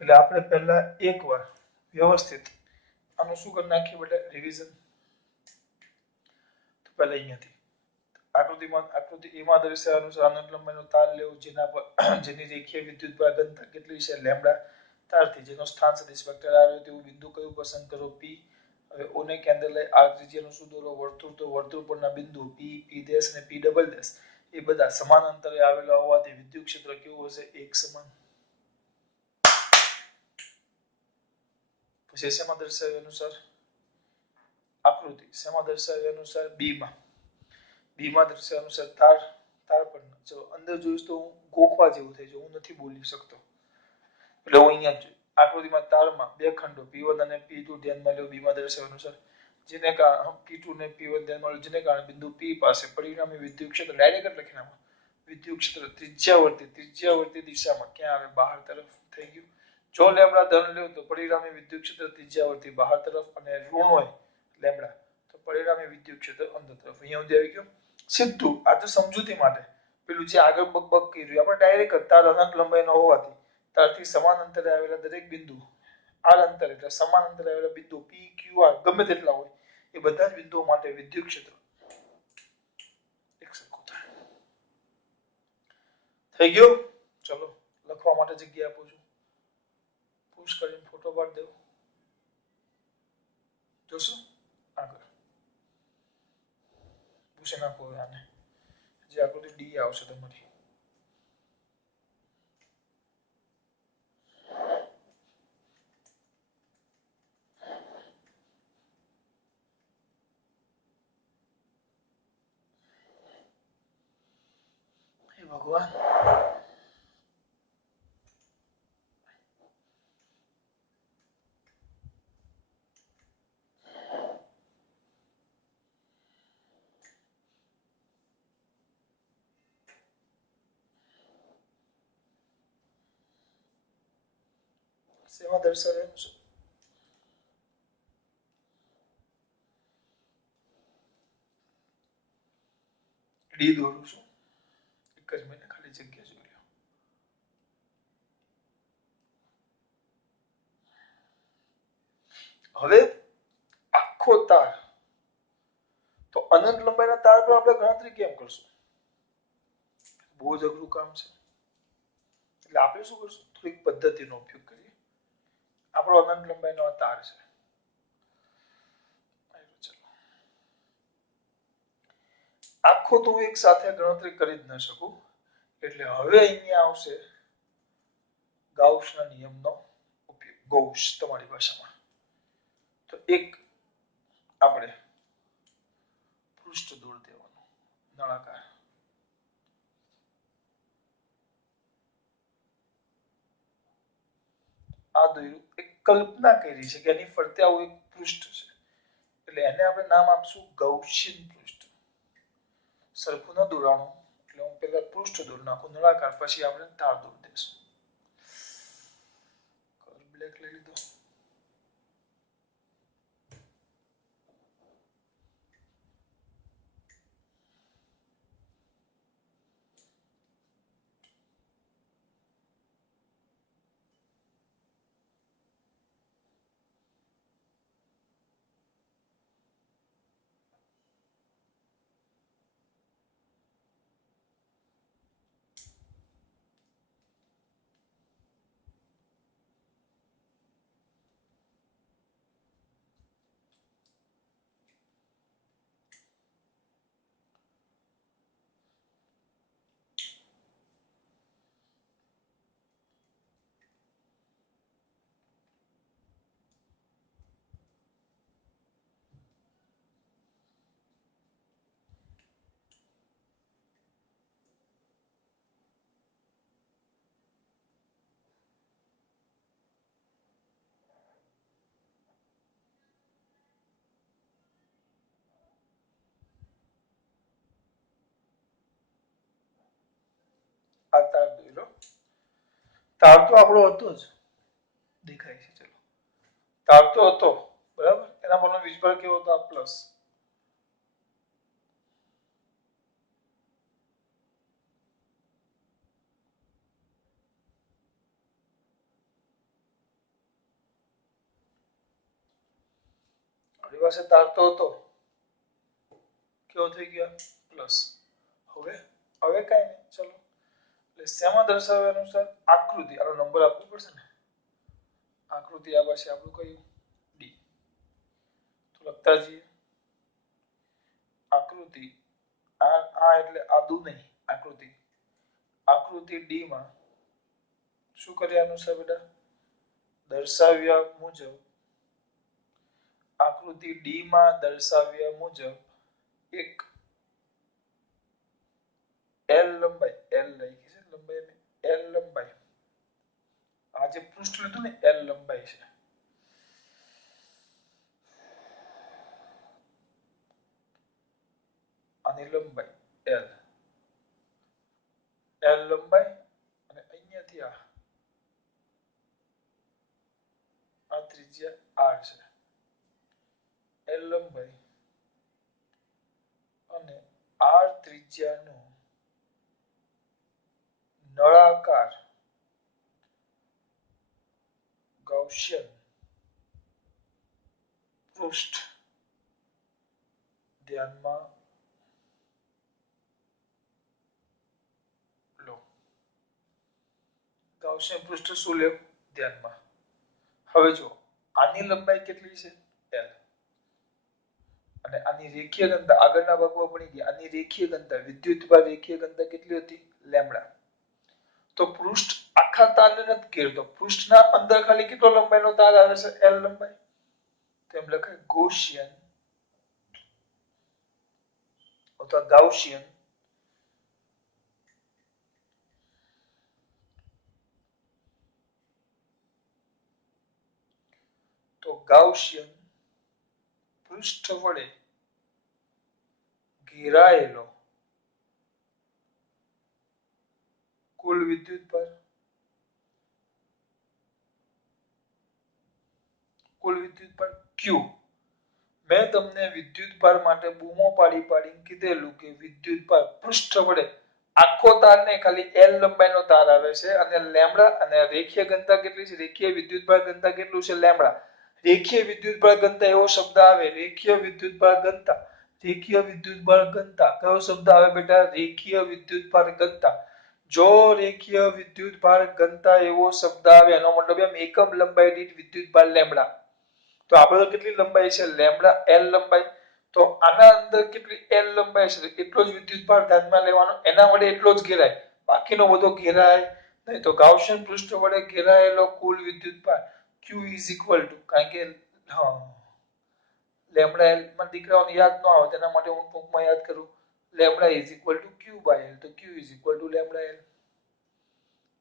એટલે આપણે પહેલા એકવાર વ્યવસ્થિત આનું શું કરી નાખીએ બેટા રિવિઝન. તો પહેલા અહીંયાથી આકૃતિ એમાં દર્શાવ્યા અનુસાર અનંત લંબાઈનો તાર લેવો જેના પર જેની રેખીય વિદ્યુત ઘનતા કેટલી છે લેમ્બડા તારથી જેનો સ્થાન સદિશ વેક્ટર આવે તેવું બિંદુ કયું પસંદ કરો પી. હવે ઓને કેન્દ્ર લઈ આ ત્રિજ્યાનું શું દોરો વર્તુળ તો વર્તુળ પરના બિંદુ પી પી ડેશ અને પી ડબલ ડેશ એ બધા સમાન અંતરે આવેલા હોવાથી વિદ્યુત ક્ષેત્ર કેવું હશે એક સમાન. પછી શેમાં દર્શાવ્યા અનુસાર આકૃતિ શેમાં દર્શાવ્યા અનુસાર બી માં દર્શાવ્યા અનુસાર તાર પર જો અંદર જોઈશ તો હું ગોખવા જેવું થઈ જાય હું નથી બોલી શકતો એટલે હું અહીંયા આકૃતિમાં તારમાં બે ખંડો P1 અને P2 ધ્યાનમાં લો બીમાં દર્શાવ્યા અનુસાર જેને કારણે P2 ને P1 ધ્યાનમાં લો જેને કારણે બિંદુ P પાસે પરિણામી વિદ્યુત ક્ષેત્ર ડાયરેક્ટ લખી નાખો વિદ્યુત ક્ષેત્ર ત્રિજ્યાવર્તી દિશામાં ક્યાં આવે બહાર તરફ થઈ ગયું. જો લેમ્બડા ધન લ્યો તો પરિણામી વિદ્યુત ક્ષેત્ર ત્રિજ્યાવર્તી બહાર તરફ અને ઋણ હોય લેમ્બડા તો પરિણામી વિદ્યુત ક્ષેત્ર અંદર તરફ. અહીંયા સુધી આવી ગયું સીધું. આ તો સમજૂતી માટે પેલું જે આગળ બકબક કર્યું આપણે ડાયરેક્ટ તાર અનંત લંબાઈનો હોવાથી તારથી સમાન અંતરે આવેલા દરેક બિંદુ આર અંતર એટલે સમાન અંતરે આવેલા બિંદુ પી ક્યુ આર ગમે તેટલા હોય એ બધા જ બિંદુઓ માટે વિદ્યુત ક્ષેત્ર એક સરખું થાય. થઈ ગયું. ચલો લખવા માટે જગ્યા આપું છું. પુશ કરીને ફોટો પાડી દેવો જોશું આગળ પૂછી નાખો આને જે આકૃતિ ડી આવશે તમારી. હે ભગવાન શેમાં દર્શાવ્યું છે ડી દોરું છું એક જ મિનિટ ખાલી જગ્યા જોઈ લો. હવે આખો તાર તો અનંત લંબાઈના તાર પર આપણે ગણતરી કેમ કરશું બહુ જ અઘરું કામ છે એટલે આપણે શું કરશું થોડીક પદ્ધતિનો ઉપયોગ કરીએ. આપણો અનંત લંબાઈનો આ તાર છે આખો તો હું એક સાથે ગણતરી કરી જ ન શકું એટલે હવે અહીંયા આવશે ગાઉસના નિયમનો ઉપયોગ. ગૌસ તમારી ભાષામાં તો એક આપણે પૃષ્ઠ દોરી દેવાનું નળાકાર આ દોર્યું એક કલ્પના કરી છે કે એની ફરતે આવું એક પૃષ્ઠ છે એટલે એને આપણે નામ આપશું ગૌસીયન પૃષ્ઠ. સરખું ન દોરાણું એટલે હું પહેલા પૃષ્ઠ દોરી નાખું નળાકાર પછી આપણે તાર દોરી દઈશું. કલર બ્લેક લઈ લીધો. આ તાર દોર્યો તાર તો આપણો હતો જ દેખાય છે. ચલો તાર તો હતો બરાબર એના પરનો વીજભાર કેવો હતો આ પ્લસ પાસે તાર તો હતો કેવો થઈ ગયો પ્લસ હવે હવે કાંઈ નહીં ચલો એટલે શેમાં દર્શાવ્યા અનુસાર આકૃતિ આનો નંબર આપવો પડશે ને આકૃતિ આ પાસે આપણું કયું ડી તો લખતા જઈએ આકૃતિ આ એટલે આદુ નહીં આકૃતિ આકૃતિ ડી માં શું કર્યા અનુસાર બેટા દર્શાવ્યા મુજબ આકૃતિ ડી માં દર્શાવ્યા મુજબ એક એલ લંબાઈ એલ લખી છે લંબાઈ એલ લંબાઈ આ જે પૃષ્ઠ લીધું ને એલ લંબાઈ છે આની લંબાઈ એલ એલ લંબાઈ અને અહીંયાથી આ ત્રિજ્યા આર છે એલ લંબાઈ અને આર ત્રિજ્યાનું નળાકાર ગૌસિયન પૃષ્ઠ ધ્યાનમાં લો ગૌસિયન પૃષ્ઠ શું લેવું ધ્યાનમાં હવે જો આની લંબાઈ કેટલી છે એલ અને આની રેખીય ઘનતા આગળના ભાગમાં ભણી ગયા આની રેખીય ઘનતા વિદ્યુતભાર રેખીય ઘનતા કેટલી હતી લેમ્બડા તો પૃષ્ઠ આખા તારને નથી ઘેરતો પૃષ્ઠના અંદર ખાલી કેટલો લંબાઈનો તાર આવે છે એલ લંબાઈ તેમ લખાય ગૌસિયન અથવા ગાઉસિયન તો ગાઉસિયન પૃષ્ઠ વડે ઘેરાયેલો કુલ વિદ્યુતભાર ક્યુ મેં તમને વિદ્યુતભાર માટે બૂમો પાડી કીધેલું કે વિદ્યુતભાર પૃષ્ઠ વડે આખો તાર ને ખાલી એલ લંબાઈનો તાર આવે છે અને લેમ્બડા અને રેખીય ઘનતા કેટલી છે રેખીય વિદ્યુતભાર ઘનતા કેટલું છે લેમ્બડા રેખીય વિદ્યુતભાર ઘનતા એવો શબ્દ આવે રેખીય વિદ્યુતભાર ઘનતા કયો શબ્દ આવે બેટા રેખીય વિદ્યુતભાર ઘનતા જો રેખીય વિદ્યુતભાર ઘનતા એવો શબ્દ આવે એનો મતલબ એમ એકમ લંબાઈ દીઠ વિદ્યુતભાર લેમ્બડા તો આપણે તો કેટલી લંબાઈ છે લેમ્બડા એલ લંબાઈ તો આના અંદર કેટલી એલ લંબાઈ છે એટલો જ વિદ્યુતભાર ધ્યાનમાં લેવાનો એના વડે એટલો જ ઘેરાય બાકીનો બધો ઘેરાય નહીં તો ગાઉસિયન પૃષ્ઠ વડે ઘેરાયેલો કુલ વિદ્યુતભાર Q કારણ કે લેમ્બડા એલ માં દીકરાઓને યાદ ન આવે તેના માટે હું ટૂંકમાં યાદ કરું લેમ્બડા Q/L તો Q લેમ્બડા એલ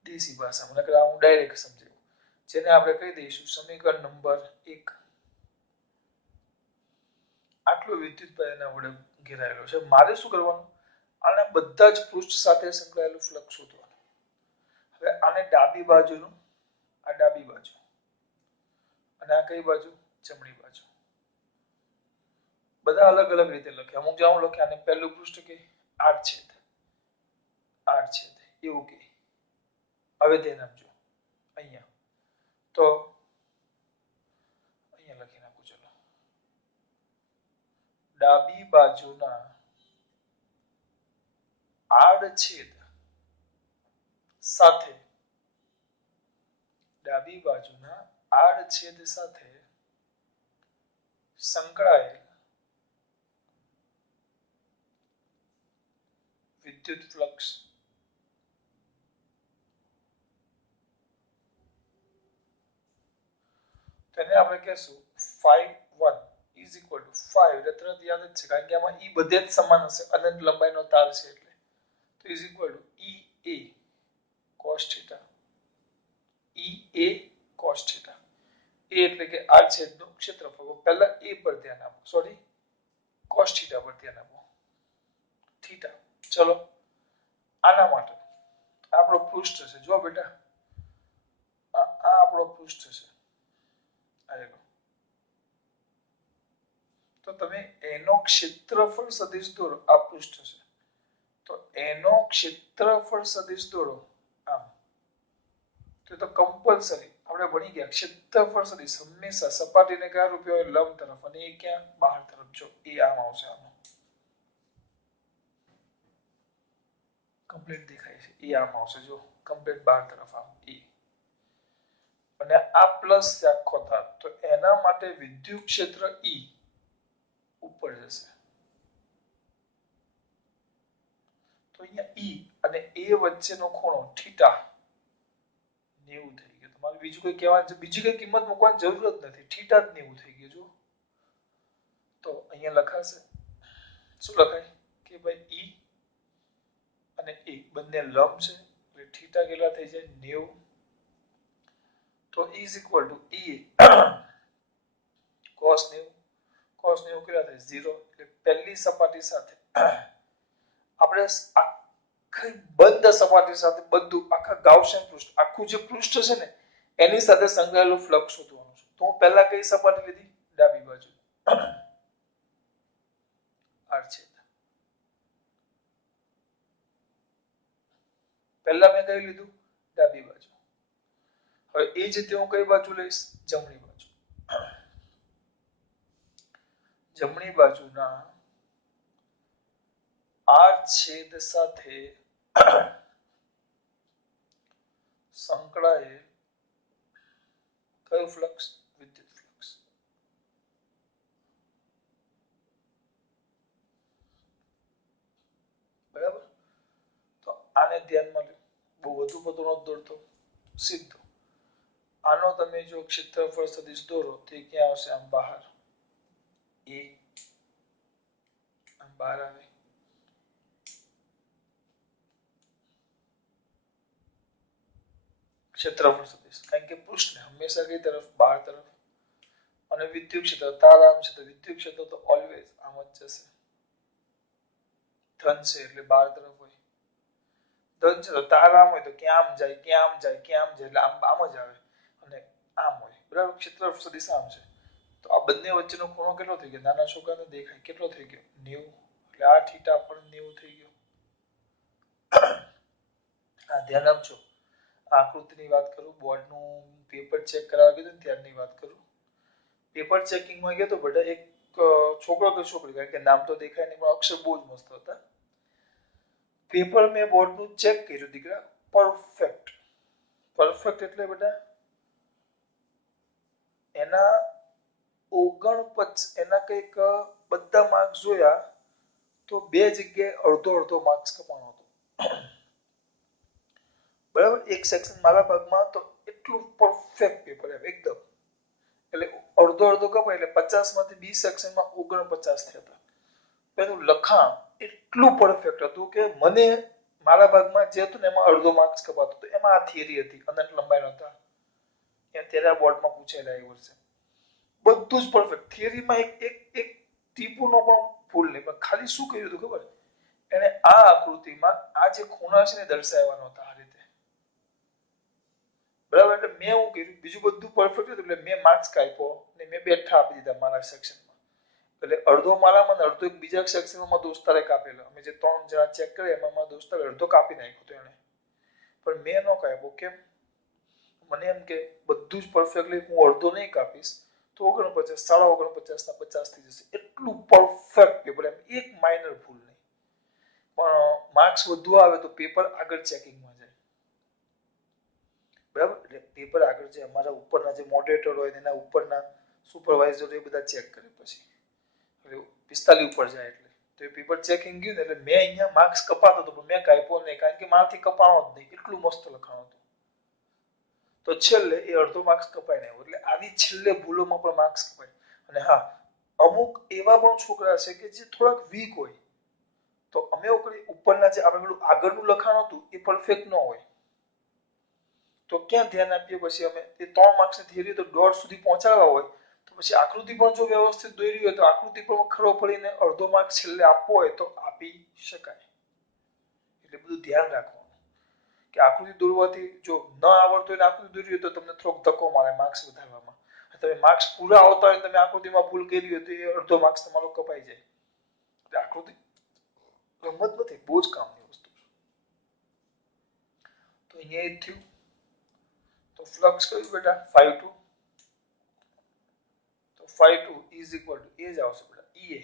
દેશી ભાષામાં નકર હું ડાયરેક્ટ સમજાવું જેને આપણે કહી દઈશું સમીકરણ નંબર 1 આટલો વિદ્યુતભાર એના વડે ઘેરાયેલો છે મારે શું કરવાનું આના બધા જ પૃષ્ઠ સાથે સંકળાયેલું ફ્લક્સ શોધવાનું હવે આને ડાબી બાજુનું આ ડાબી બાજુ અને આ કઈ બાજુ જમણી બાજુ બધા અલગ અલગ રીતે લખે અમુક જાઉં લખે આને પહેલું પૃષ્ઠ કે આર છેદ એવું કે હવે ધ્યાન આપજો અહીંયા તો અહીંયા લખી નાખું ચલો ડાબી બાજુના આડછેદ સાથે સંકળાયેલ વિદ્યુત ફ્લક્સ તેને આપણે કહેશું phi1 5 એટલે તરત યાદ જ છે કારણ કે આમાં ઈ બધે જ સમાન હશે અનંત લંબાઈનો તાર છે એટલે તો Ea cos theta Ea cos theta એ એટલે કે આ છેદનું ક્ષેત્રફળ પહેલા એ પર ધ્યાન આપો સોરી cos theta પર ધ્યાન આપો થીટા ચલો આના માટે આપણો પૃષ્ઠ છે જો બેટા આ આપણો પૃષ્ઠ છે આયલો તો તમે એનો ક્ષેત્રફળ સદિશ દોરો આ પૃષ્ઠ છે તો એનો ક્ષેત્રફળ સદિશ દોરો આમ તો કમ્પલસરી આપણે ભણી ગયા ક્ષેત્રફળ સદિશ હંમેશા સપાટીને કયા રૂપે હોય લંબ તરફ અને એ ક્યાં બહાર તરફ જો એ આમ આવશે આમાં કમ્પ્લીટ દેખાય છે એ આમ આવશે જો કમ્પ્લીટ બહાર તરફ આમ એ અને આ પ્લસ આખો થાત તો એના માટે વિદ્યુત ક્ષેત્ર ઈ ઉપર જશે તો અહીંયા ઈ અને એ વચ્ચેનો ખૂણો થીટા 90 થઈ ગયો તમારે બીજું કોઈ કહેવાનું છે બીજી કોઈ કિંમત મૂકવાની જરૂર જ નથી થીટા જ 90 થઈ ગયું જો તો અહીંયા લખાશે શું લખાય કે ભાઈ ઈ અને એ બંને લંબ છે એટલે થીટા કેટલા થઈ જાય 90 તો E is equal to E cos 90 cos 90 કેટલા થાય 0 એટલે પહેલી સપાટી સાથે આપણે આખી બંધ સપાટી સાથે બધું આખા ગાઉસિયન પૃષ્ઠ આખું જે પૃષ્ઠ છે ને એની સાથે સંકળાયેલું ફ્લક્સ શોધવાનું છે તો હું પહેલા કઈ સપાટી લીધી ડાબી બાજુ r છેદ પહેલા મેં કઈ લીધું ડાબી બાજુ હવે એ જ રીતે હું કઈ બાજુ લઈશ જમણી બાજુ જમણી બાજુના r છેદ સાથે સંકળાયેલ કયું ફ્લક્સ વિદ્યુત ફ્લક્સ બરાબર તો આને ધ્યાનમાં લો બહુ વધુ બધું ન દોરતો સીધો આનો તમે જો ક્ષેત્રફળ સદિશ દોરો તે ક્યાં આવશે આમ બહાર એ આમ બહાર આવે ક્ષેત્રફળ સદિશ કારણ કે પૃષ્ઠ હંમેશા કઈ તરફ બહાર તરફ અને વિદ્યુત ક્ષેત્ર તારામ છે તો વિદ્યુત ક્ષેત્ર તો ઓલવેઝ આમ જ જશે ધન છે એટલે બહાર તરફ હોય ધન છે તો તારામ હોય તો ક્યાં આમ જાય ક્યાં આમ જાય ક્યાં આમ જાય એટલે આમ જ આવે અને આમ હોય બરાબર ક્ષેત્રફળ સદિશ આમ છે તો આ બંને વચ્ચેનો ખૂણો કેટલો થઈ ગયો નાના છોકરાને દેખાય કેટલો થઈ ગયો 90 એટલે આ થીટા પણ 90 થઈ ગયો આ ધ્યાન આપજો આકૃતિની વાત કરું બોર્ડનું પેપર ચેક કરાવવા ગયો ત્યારની વાત કરું પેપર ચેકિંગમાં ગયો તો બેટા એક છોકરો કે છોકરી કારણ કે નામ તો દેખાય નહીં પણ અક્ષર બહુ જ મસ્ત હતા પેપર મેં બોર્ડનું ચેક કર્યું દીકરા પરફેક્ટ પરફેક્ટ એટલે બેટા એના 49 એના કંઈક બધા માર્ક્સ જોયા તો બે જગ્યાએ અડધો માર્ક્સ કપાણો હતો બરાબર એક સેક્શન મારા ભાગમાં તો એટલું પરફેક્ટ પેપર એકદમ એટલે અડધો કપાય એટલે 50 માંથી બી સેક્શનમાં 49 થયા હતા એનું લખાણ એટલું પરફેક્ટ હતું કે મને મારા ભાગમાં જે હતું ને એમાં અડધો માર્ક્સ કપાતો હતો એમાં આ થિયરી હતી અનંત લંબાઈનો હતા એ તેરા બોર્ડમાં પૂછેલા એ વર્ષે બધું જ પરફેક્ટ થિયરીમાં એક ટીપુનો પણ ભૂલ નહીં પણ ખાલી શું કર્યું હતું ખબર એને આ આકૃતિમાં આ જે ખૂણા છે ને દર્શાવવાનો હતા આ રીતે બરાબર એટલે મેં એવું કર્યું બીજું બધું પરફેક્ટ હતું એટલે મેં માર્ક્સ કાપ્યો ને મેં બેઠા આપી દીધા મારા સેક્શનમાં એટલે અડધો મારામાં અડધો એક બીજા સેક્શનમાં દોસ્તારે કાપેલો અમે જે 3 જણા ચેક કરે એમાં મારા દોસ્તારે અડધો કાપી નાખ્યો હતો એને પણ મેં ન કાપ્યો કેમ મને એમ કે બધું જ પરફેક્ટલી હું અડધો નહીં કાપીશ તો 49 49.5 ના 50 થઈ જશે એટલું પરફેક્ટ પેપર એમ એક માઇનર ભૂલ નહીં પણ માર્ક્સ વધુ આવે તો પેપર આગળ ચેકિંગમાં જાય બરાબર એટલે પેપર આગળ જે અમારા ઉપરના જે મોડરેટર હોય એના ઉપરના સુપરવાઇઝર એ બધા ચેક કરે પછી એટલે 45 ઉપર જાય એટલે તો એ પેપર ચેકિંગ ગયું ને એટલે મેં અહીંયા માર્ક્સ કપાતો હતો પણ મેં કાપ્યો નહીં કારણ કે મારાથી કપાણો જ નહીં એટલું મસ્ત લખાણ હતું તો છેલ્લે એ અડધો માર્ક્સ કપાઈ ને એટલે આવી છેલ્લે ભૂલોમાં પણ માર્ક્સ કપાય અને હા અમુક એવા પણ છોકરા છે કે જે થોડાક વીક હોય તો અમે એવું કરીએ ઉપરના જે આપણે આગળનું લખાણ હતું એ પરફેક્ટ ન હોય તો ક્યાં ધ્યાન આપીએ પછી અમે એ 3 માર્ક્સની થિયરી તો 1.5 સુધી પહોંચાડવા હોય તો પછી આકૃતિ પણ જો વ્યવસ્થિત દોરી હોય તો આકૃતિ પણ ખરો પડીને અડધો માર્ક છેલ્લે આપવો હોય તો આપી શકાય એટલે બધું ધ્યાન રાખવાનું કે આકૃતિ દોરવાથી જો ન આવડતો હોય આકૃતિ દોરી હોય તો તમને થોડોક ધક્કો મારે માર્ક્સ વધારવામાં તમે માર્ક્સ પૂરા આવતા હોય તમે આકૃતિમાં ભૂલ કરી હોય તો એ અડધો માર્ક્સ તમારો કપાઈ જાય એટલે આકૃતિ રમત નથી બહુ જ કામની વસ્તુ છે તો અહીંયા એ થયું તો ફ્લક્સ કયું બેટા 5 2 તો 5 2 ઇઝ ઇક્વલ ટુ એ જ આવશે બેટા ઈએ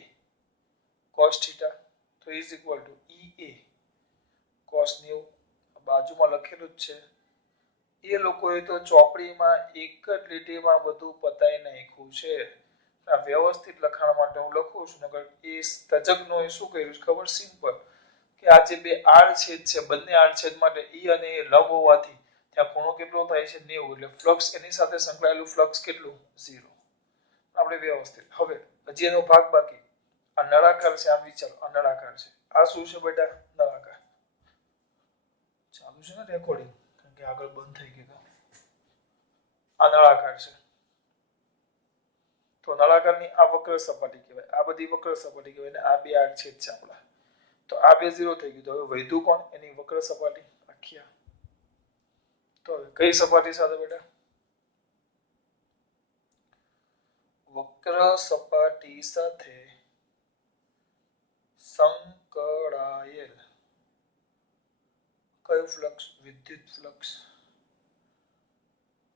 cos થીટા તો ઇઝ ઇક્વલ ટુ ઈએ cos 90 બાજુમાં લખેલું જ છે એ લોકોએ તો ચોપડીમાં એક જ લીટીમાં બધું પતાઈ નાખ્યું છે આ વ્યવસ્થિત લખાણ માટે હું લખું છું નકર એ તજજ્ઞોએ શું કર્યું છે ખબર સિમ્પલ કે આ જે બે આડછેદ છે બંને આડછેદ માટે ઈ અને એ લંબ હોવાથી ત્યાં ખૂણો કેટલો થાય છે 90 એટલે ફ્લક્સ એની સાથે સંકળાયેલું ફ્લક્સ કેટલું 0 આપણે વ્યવસ્થિત હવે હજી એનો ભાગ બાકી આ નળાકાર છે આમ વિચારો આ નળાકાર છે આ શું છે બેટા નળાકાર ચાલુ છે ને રેકોર્ડિંગ કારણ કે આગળ બંધ થઈ ગયું આ નળાકાર છે તો નળાકારની આ વક્ર સપાટી કહેવાય આ બધી વક્ર સપાટી કહેવાય ને આ બે આડછેદ છે આપણા તો આ બે 0 થઈ ગયું તો હવે વધ્યું કોણ એની વક્ર સપાટી આખી તો હવે કઈ સપાટી સાથે બેટા વક્ર સપાટી સાથે સંકળાયેલ કયું ફ્લક્સ વિદ્યુત ફ્લક્સ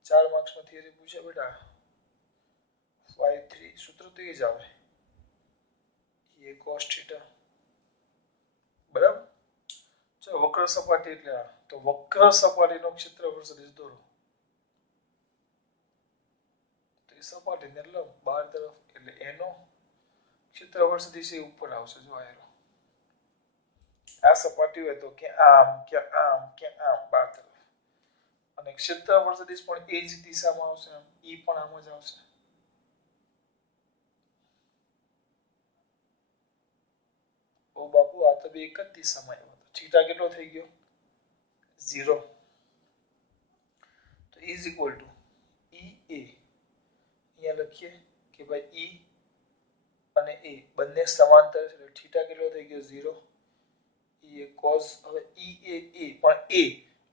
4 માર્ક્સમાં થિયરી પૂછે બેટા 5 3 સૂત્ર તો એ જ આવે એ cos થીટા બરાબર જો વક્ર સપાટી એટલે આ તો વક્ર સપાટીનો ક્ષેત્રફળ સદિશ દોરો તો એ સપાટીને લંબ બહાર તરફ એટલે એનો ક્ષેત્રફળ સદિશ એ ઉપર આવશે જો આ સપાટી હોય તો કે આમ બહાર તરફ અને ક્ષેત્રફળ સદિશ પણ એ જ દિશામાં આવશે ઈ પણ આમ જ આવશે ઓ બાપુ આ તો બે એક જ દિશામાં આવ્યો તો થીટા કેટલો થઈ ગયો 0 તો ઇઝ ઇક્વલ ટુ ઈ એ અહીંયા લખીએ કે ભાઈ ઈ અને એ બંને સમાંતર છે એટલે થીટા કેટલો થઈ ગયો 0 ઈ એ cos હવે ઈ એ પણ એ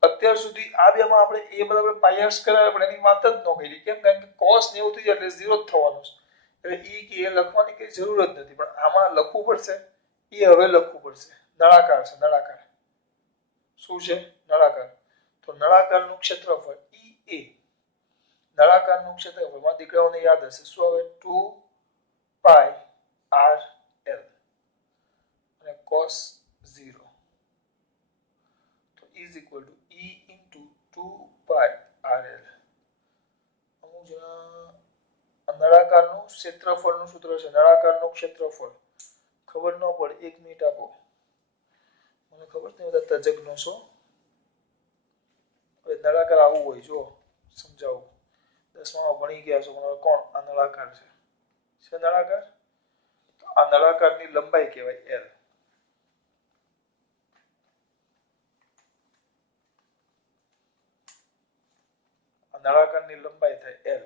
અત્યાર સુધી આ બેમાં આપણે a બરાબર પાઈ r સ્ક્વેર પણ એની વાત જ ન કરી કેમ કારણ કે cos 90 થઈ જાય એટલે 0 જ થવાનું છે એટલે ઈ કે એ લખવાની કઈ જરૂર જ નથી પણ આમાં લખવું પડશે એ હવે લખવું પડશે નળાકાર છે નળાકાર શું છે નળાકાર તો નળાકારનું ક્ષેત્રફળ ઈ એ નળાકારનું ક્ષેત્રફળ માં દીકરાઓને યાદ હશે શું આવે 2 પાઈ r l અને cos 0 તો is equal to e into 2 pi rl અમુક જણા નળાકારનું ક્ષેત્રફળનું સૂત્ર છે નળાકારનું ક્ષેત્રફળ ખબર ન પડે 1 મિનિટ આપો મને ખબર છે બધા તજજ્ઞો છો હવે નળાકાર આવું હોય જો સમજાવું 10માં ભણી ગયા છો પણ કોણ આ નળાકાર છે નળાકાર તો આ નળાકારની લંબાઈ કહેવાય l નળાકારની લંબાઈ થાય l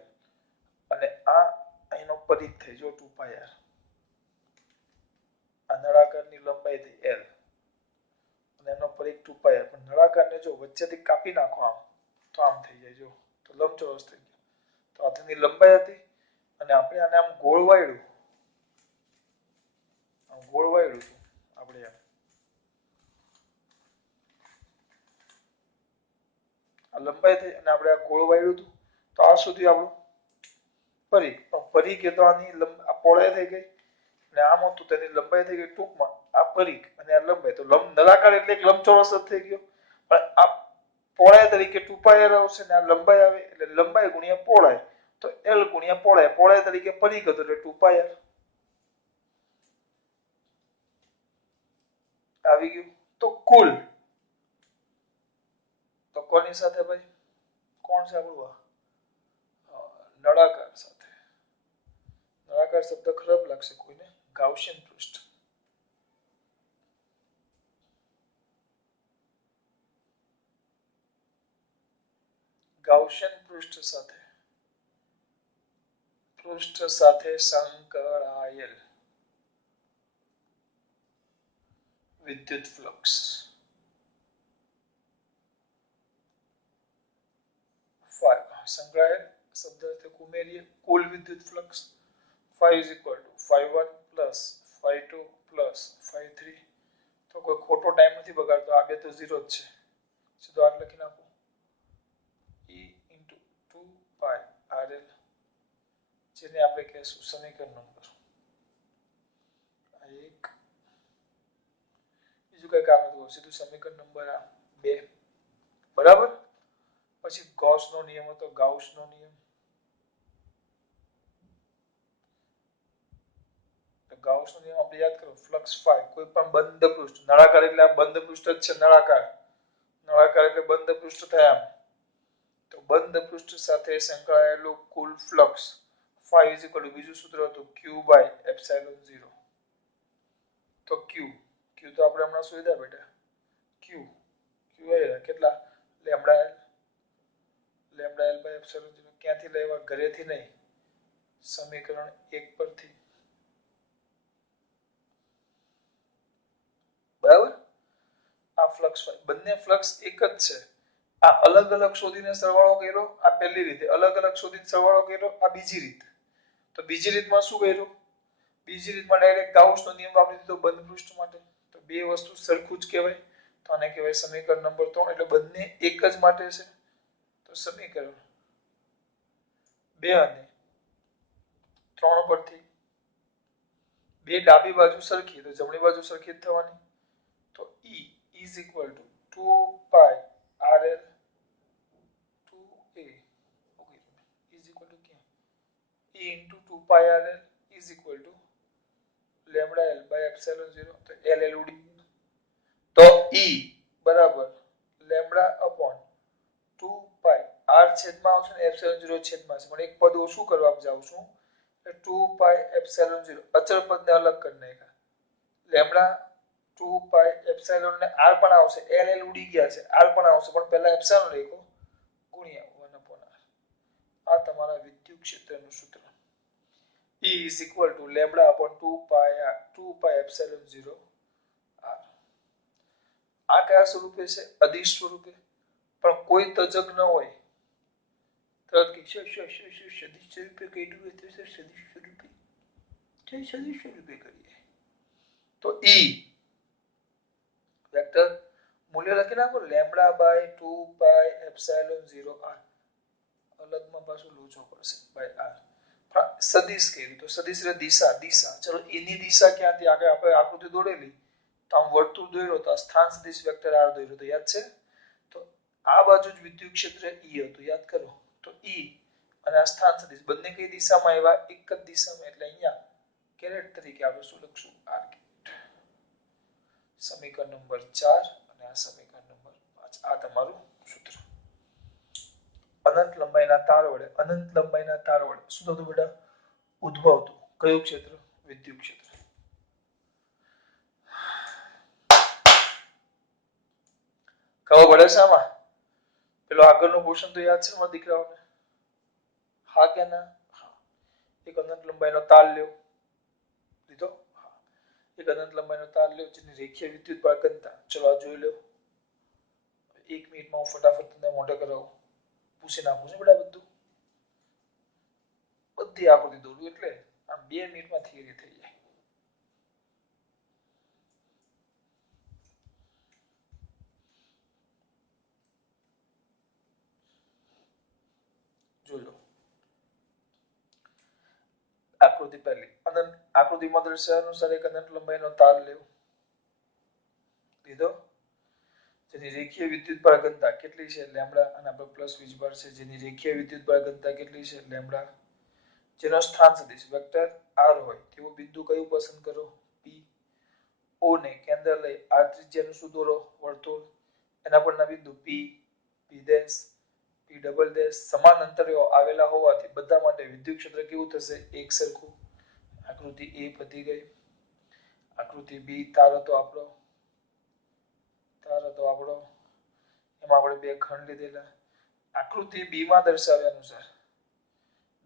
અને આ અહીંનો પરિઘ થાય જો 2 પાઈ r આ નળાકારની લંબાઈ થઈ l અને એનો પરિઘ 2 પાઈ r પણ નળાકારને જો વચ્ચેથી કાપી નાખો આમ તો આમ થઈ જાય જો તો લંબચોરસ થઈ ગયો તો આ તેની લંબાઈ હતી અને આપણે આને આમ ગોળ વાળ્યું આપણે આ લંબાઈ થઈ અને આપણે આ ગોળ વાળ્યું હતું તો આ સુધી આપણું પરિઘ પરિઘ એ તો આની પહોળાઈ થઈ ગઈ અને આમ હતું તેની લંબાઈ થઈ ગઈ ટૂંકમાં આ પરિઘ અને આ લંબાઈ તો નળાકાર એટલે એક લંબચોરસ જ થઈ ગયો પણ આ પહોળાઈ તરીકે 2 પાઈ r આવશે ને આ લંબાઈ આવે એટલે લંબાઈ ગુણ્યા પહોળાઈ તો l ગુણ્યા પહોળાઈ તરીકે પરિઘ હતો એટલે 2 પાઈ r આવી ગયું તો કુલ તો કોની સાથે ભાઈ કોણ છે આપણું નળાકાર સાથે નળાકાર શબ્દ ખરાબ લાગશે કોઈને ગાઉસિયન પૃષ્ઠ ગાઉસિયન પૃષ્ઠ સાથે સંકળાયેલ વિદ્યુત ફ્લક્સ સંકળાયેલ શબ્દ ઉમેરીએ કુલ વિદ્યુત flux 5 is equal to 5 1 plus 5 2 plus 5 3 તો કોઈ ખોટો ટાઈમ નથી બગાડતો આ બે તો 0 જ છે સીધો આટ લખી નાખો e into જેને આપણે કહેશું સમીકરણ નંબર 1. બીજું કઈ કામ નથી, સીધું સમીકરણ નંબર 2. બરાબર. પછી ગૌસનો નિયમ હતો, ગાઉસનો નિયમ. ગાઉસનો નિયમ આપણે યાદ કરો, ફ્લક્સ ફાઈ કોઈ પણ બંધ પૃષ્ઠ, નળાકાર એટલે આ બંધ પૃષ્ઠ જ છે, નળાકાર. નળાકાર એટલે બંધ પૃષ્ઠ થાય આમ. તો બંધ પૃષ્ઠ સાથે સંકળાયેલું કુલ flux phi is equal to, બીજું સૂત્ર હતું ક્યુ બાય એપ્સિલોન 0. તો ક્યુ તો આપણે હમણાં શોધ્યા બેટા. ક્યુ એ કેટલા, lambda L. Lambda L by epsilon 0 ક્યાંથી લેવા? ઘરેથી નહીં, સમીકરણ 1 પરથી. બરાબર. આ ફ્લક્સ બંને ફ્લક્સ એક જ છે. આ અલગ અલગ શોધીને સરવાળો કર્યો, આ પહેલી રીતે. અલગ અલગ શોધીને સરવાળો કર્યો, આ બીજી રીત. તો બીજી રીતમાં શું કર્યું? બીજી રીતમાં ડાયરેક્ટ ગાઉસનો નિયમ વાપરી દીધો બંધ પૃષ્ઠ માટે. તો બે વસ્તુ સરખું જ કહેવાય. તો આને કહેવાય સમીકરણ નંબર 3. એટલે બંને એક જ માટે છે. તો સમીકરણ 2 અને 3 પરથી બે ડાબી બાજુ સરખી, તો જમણી બાજુ સરખી જ થવાની. તો E is equal to 2 pi RL 2A. Okay. Is equal to क्या? E into 2 pi RL is equal to lambda L by epsilon 0. તો L ઉડી ગયું. તો E બરાબર lambda upon 2 pi R છેદમાં આવશે ને epsilon 0 છેદમાં છે. પણ એક પદ ઓછું કરવા જાઉં છું. 2 pi epsilon 0 અચળ પદને અલગ કરી નાખ્યા. લેમ્બડા 2 pi epsilon ને r પણ આવશે, l ઉડી ગયા છે, r પણ આવશે, પણ પહેલા એપ્સિલોન લખ્યો ગુણ્યા 1 upon r. આ તમારા વિદ્યુત ક્ષેત્રનું સૂત્ર. E is equal to lambda upon 2 pi epsilon 0 r. આ કયા સ્વરૂપે છે? અદિશ સ્વરૂપે. પણ કોઈ તજક ન હોય તરત કે સદિશ સ્વરૂપે કર્યું હોય તો સદિશ સ્વરૂપે સદિશ સ્વરૂપે કરીએ. તો E વેક્ટર મૂલ્ય લખી નાખો, lambda by 2 pi epsilon 0 r. અલગમાં પાછું લોચો પડશે બાય r. સદિશ કર્યું તો સદિશ એટલે દિશા. ચલો એની દિશા ક્યાંથી? આગળ આપણે આકૃતિ દોરેલી, તો આમ વર્તુળ દોર્યો તો આ સ્થાન સદિશ વેક્ટર r દોર્યો તો યાદ છે. તો આ બાજુ જ વિદ્યુત ક્ષેત્ર E હતું, યાદ કરો. તો E અને આ સ્થાન સદિશ બંને કઈ દિશામાં આવ્યા? એક જ દિશામાં. એટલે અહીંયા કેરેટ તરીકે આપણે શું લખશું? r. સમીકરણ નંબર 4 અને આ સમીકરણ નંબર 5. આ તમારું સૂત્ર. અનંત લંબાઈના તાર વડે શું થતું બેટા? ઉદ્ભવતું કયું ક્ષેત્ર? વિદ્યુત ક્ષેત્ર. ખબર પડે છે આમાં? પેલો આગળનો પોર્શન તો યાદ છે મારા દીકરાઓને? હા કે ના? એક અનંત લંબાઈનો તાર લ્યો. લીધો? એક અનંત લંબાઈનો તાર લ્યો જેની રેખીય વિદ્યુત ઘનતા, ચલો આ જોઈ લો. 1 મિનિટમાં હું ફટાફટ તમને મોઢે કરાવું, પૂછી નાખું છું બેટા બધું. બધી આકૃતિ દોરું એટલે આમ 2 મિનિટમાં થિયરી થઈ જાય. જોજો આકૃતિ પહેલી. અનંત આકૃતિમાં દર્શાવ્યા અનુસાર એક અનંત લંબાઈનો તાર લેવો. લીધો? જેની રેખીય વિદ્યુત ઘનતા કેટલી છે? લેમ્બડા. અને આપણે પ્લસ વીજભાર છે જેની રેખીય વિદ્યુત ઘનતા કેટલી છે? લેમ્બડા. જેનો સ્થાન સદિશ વેક્ટર r હોય તેવું બિંદુ કયું પસંદ કરો? P. O ને કેન્દ્ર લઈ r ત્રિજ્યાનું શું દોરો? વર્તુળ. એના પરના બિંદુ P, P dash, P double dash સમાન અંતરે આવેલા હોવાથી બધા માટે વિદ્યુત ક્ષેત્ર કેવું થશે? એક સરખું. આકૃતિ A પતી ગઈ. આકૃતિ B તાર હતો આપણો. એમાં આપણે બે ખંડ લીધેલા. આકૃતિ B માં દર્શાવ્યા અનુસાર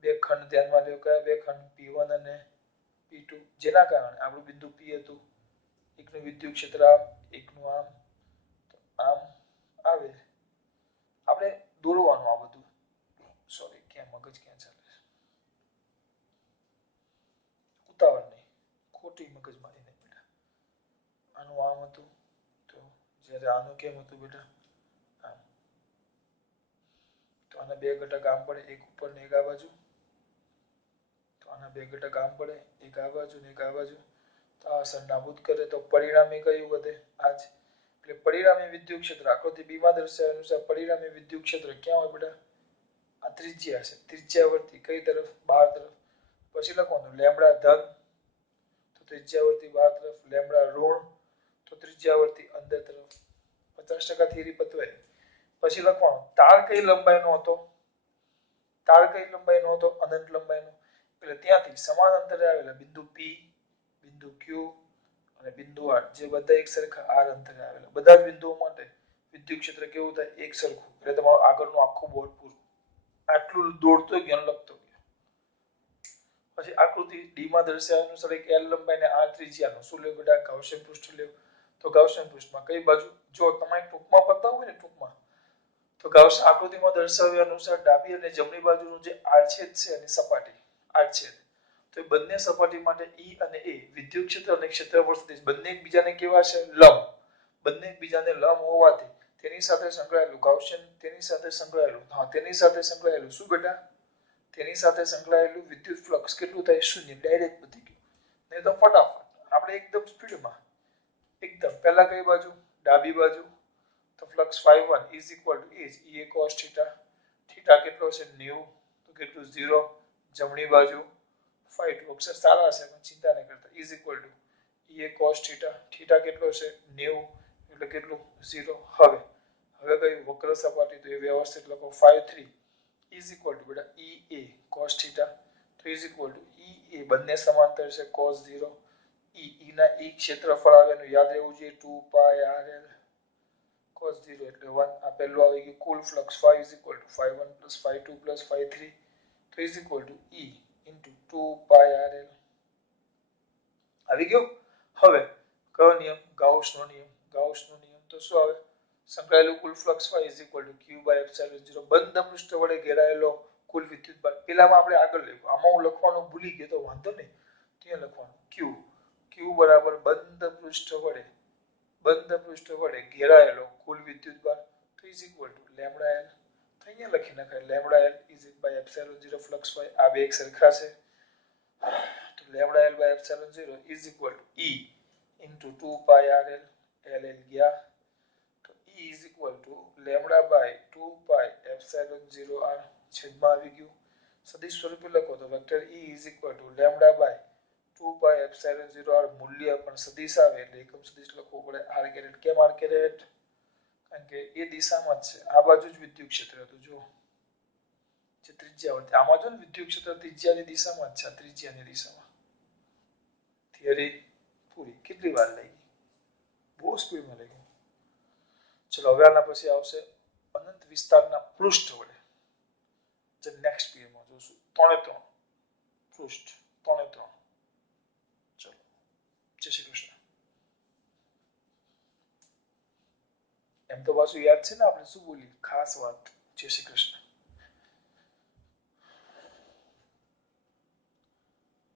બે ખંડ ધ્યાનમાં લ્યો. કયા બે ખંડ? P1 અને P2. જેના કારણે આપણું બિંદુ P હતું. એકનું વિદ્યુત ક્ષેત્ર આમ, એકનું આમ. તો આમ આવે. આપણે દોરવાનું આ બધું. સોરી, ક્યાં મગજ ક્યાં ચાલે છે? ઉતાવળ નહીં, ખોટી મગજમારી નહીં બેટા. આનું આમ હતું તો જ્યારે આનું કેમ હતું બેટા? આમ. તો આના બે ઘટક આમ પડે, એક ઉપર ને એક આ બાજુ. બે ઘટક આમ પડે, એક આ બાજુ ને એક આ બાજુ, તો આ અસર નાબૂદ કરે તો પરિણામી કયું વધે? આ જ. એટલે પરિણામી વિદ્યુત ક્ષેત્ર આકૃતિ બી માં દર્શાવ્યા અનુસાર પરિણામી વિદ્યુત ક્ષેત્ર ક્યાં હોય બેટા? આ ત્રિજ્યા છે, ત્રિજ્યાવર્તી કઈ તરફ? બહાર તરફ. પછી લખવાનું લેમ્બડા ધન તો ત્રિજ્યાવર્તી બહાર તરફ, લેમ્બડા ઋણ તો ત્રિજ્યાવર્તી અંદર તરફ. 50% થિયરી પતવાય. પછી લખવાનું તાર કઈ લંબાઈનો હતો? તાર કઈ લંબાઈનો હતો? અનંત લંબાઈનો. એટલે ત્યાંથી સમાન અંતરે આવેલા બિંદુ P, બિંદુ Q અને બિંદુ R જે બધા એક સરખા R અંતરે આવેલા બધા જ બિંદુઓ માટે વિદ્યુત ક્ષેત્ર કેવું થાય? એક સરખું. એટલે તમારું આગળનું આખું બોર્ડ પૂરું. આટલું દોડતો ગયો લખતો ગયો. પછી આકૃતિ ડી માં દર્શાવ્યા અનુસાર એક L લંબાઈ અને R ત્રિજ્યાનો શું લેવું બેટા? ગાઉસિયન પૃષ્ઠ લેવું. તો ગાઉસિયન પૃષ્ઠમાં કઈ બાજુ? જો તમારે ટૂંકમાં પતાવવું હોય ને ટૂંકમાં તો ગાઉસ આકૃતિમાં દર્શાવ્યા અનુસાર ડાબી અને જમણી બાજુનું જે આડછેદ છે એની સપાટી આડછેદ તો એ બંને સપાટી માટે E અને A વિદ્યુત ક્ષેત્ર અને ક્ષેત્રફળ સદિશ બંને એકબીજાને કેવા છે? લંબ. બંને એકબીજાને લંબ હોવાથી તેની સાથે સંકળાયેલું ગાઉસિયન તેની સાથે સંકળાયેલું શું બેટા? તેની સાથે સંકળાયેલું વિદ્યુત ફ્લક્સ કેટલું થાય? શૂન્ય. ડાયરેક્ટ પતી ગયું. નહીં તો ફટાફટ આપણે એકદમ સ્પીડમાં એકદમ પહેલા કઈ બાજુ? ડાબી બાજુ તો flux φ1 is equal to Ea cos θ. θ કેટલો છે? 90. તો કેટલું? 0. જમણી બાજુ φ2 અક્ષર સારા છે પણ ચિંતા ન કરતા is equal to Ea cos θ. θ કેટલો છે? 90. એટલે કેટલું? 0. હવે કઈ વક્ર સપાટી તો એ વ્યવસ્થિત લખો φ3 is equal to બેટા Ea cos θ. તો is equal to Ea બંને સમાંતર છે cos 0. E ના E ક્ષેત્રફળ આવેલું યાદ રહેવું જોઈએ 2 pi rl cos 0 એટલે 1. આ પહેલું આવી ગયું. કુલ flux phi is equal to phi1 plus phi2 plus phi3 તો is equal to E into 2 pi rl. આવી ગયો. હવે કયો નિયમ? ગાઉસનો નિયમ. ગાઉસનો નિયમ તો શું આવે? સંકળાયેલું કુલ flux phi is equal to q by epsilon 0 બંધ પૃષ્ઠ વડે ઘેરાયેલો કુલ વિદ્યુતભાર. પેલામાં આપણે આગળ લખ્યું આમાં હું લખવાનું ભૂલી ગયો તો વાંધો નહીં. ત્યાં લખવાનું q બરાબર બંધ પૃષ્ઠ વડે ઘેરાયેલો કુલ વિદ્યુતભાર તો is equal to lambda l. તો અહીંયા લખી નખાય lambda l is by epsilon 0 flux phi. આ બે એક સરખા છે તો lambda l by epsilon 0 is equal to E into 2 pi rl. l ગયા તો E is equal to lambda by 2 pi epsilon 0 r છેદમાં આવી ગયું. સદિશ સ્વરૂપે લખો તો vector E is equal to lambda by 2 pi epsilon 0 r મૂલ્ય પણ સદિશ આવે એટલે એકમ સદિશ લખવું પડે r કેરેટ. કેમ r કેરેટ? કારણ કે એ દિશામાં જ છે. આ બાજુ જ વિદ્યુત ક્ષેત્ર હતું જો જે ત્રિજ્યાવર્તી આમાં જો ને વિદ્યુત ક્ષેત્ર ત્રિજ્યાની દિશામાં જ છે. ત્રિજ્યાની દિશામાં. થિયરી પૂરી. કેટલી વાર લાગી? બહુ સ્પીડમાં લાગી. ચલો હવે આના પછી આવશે અનંત વિસ્તારના પૃષ્ઠ વડે જે નેક્સ્ટ પીરિયડમાં જોશું. 3 પૃષ્ઠ 3. ચલો જય શ્રી કૃષ્ણ. એમ તો પાછું યાદ છે ને આપણે શું બોલી ખાસ વાત. જય શ્રી કૃષ્ણ.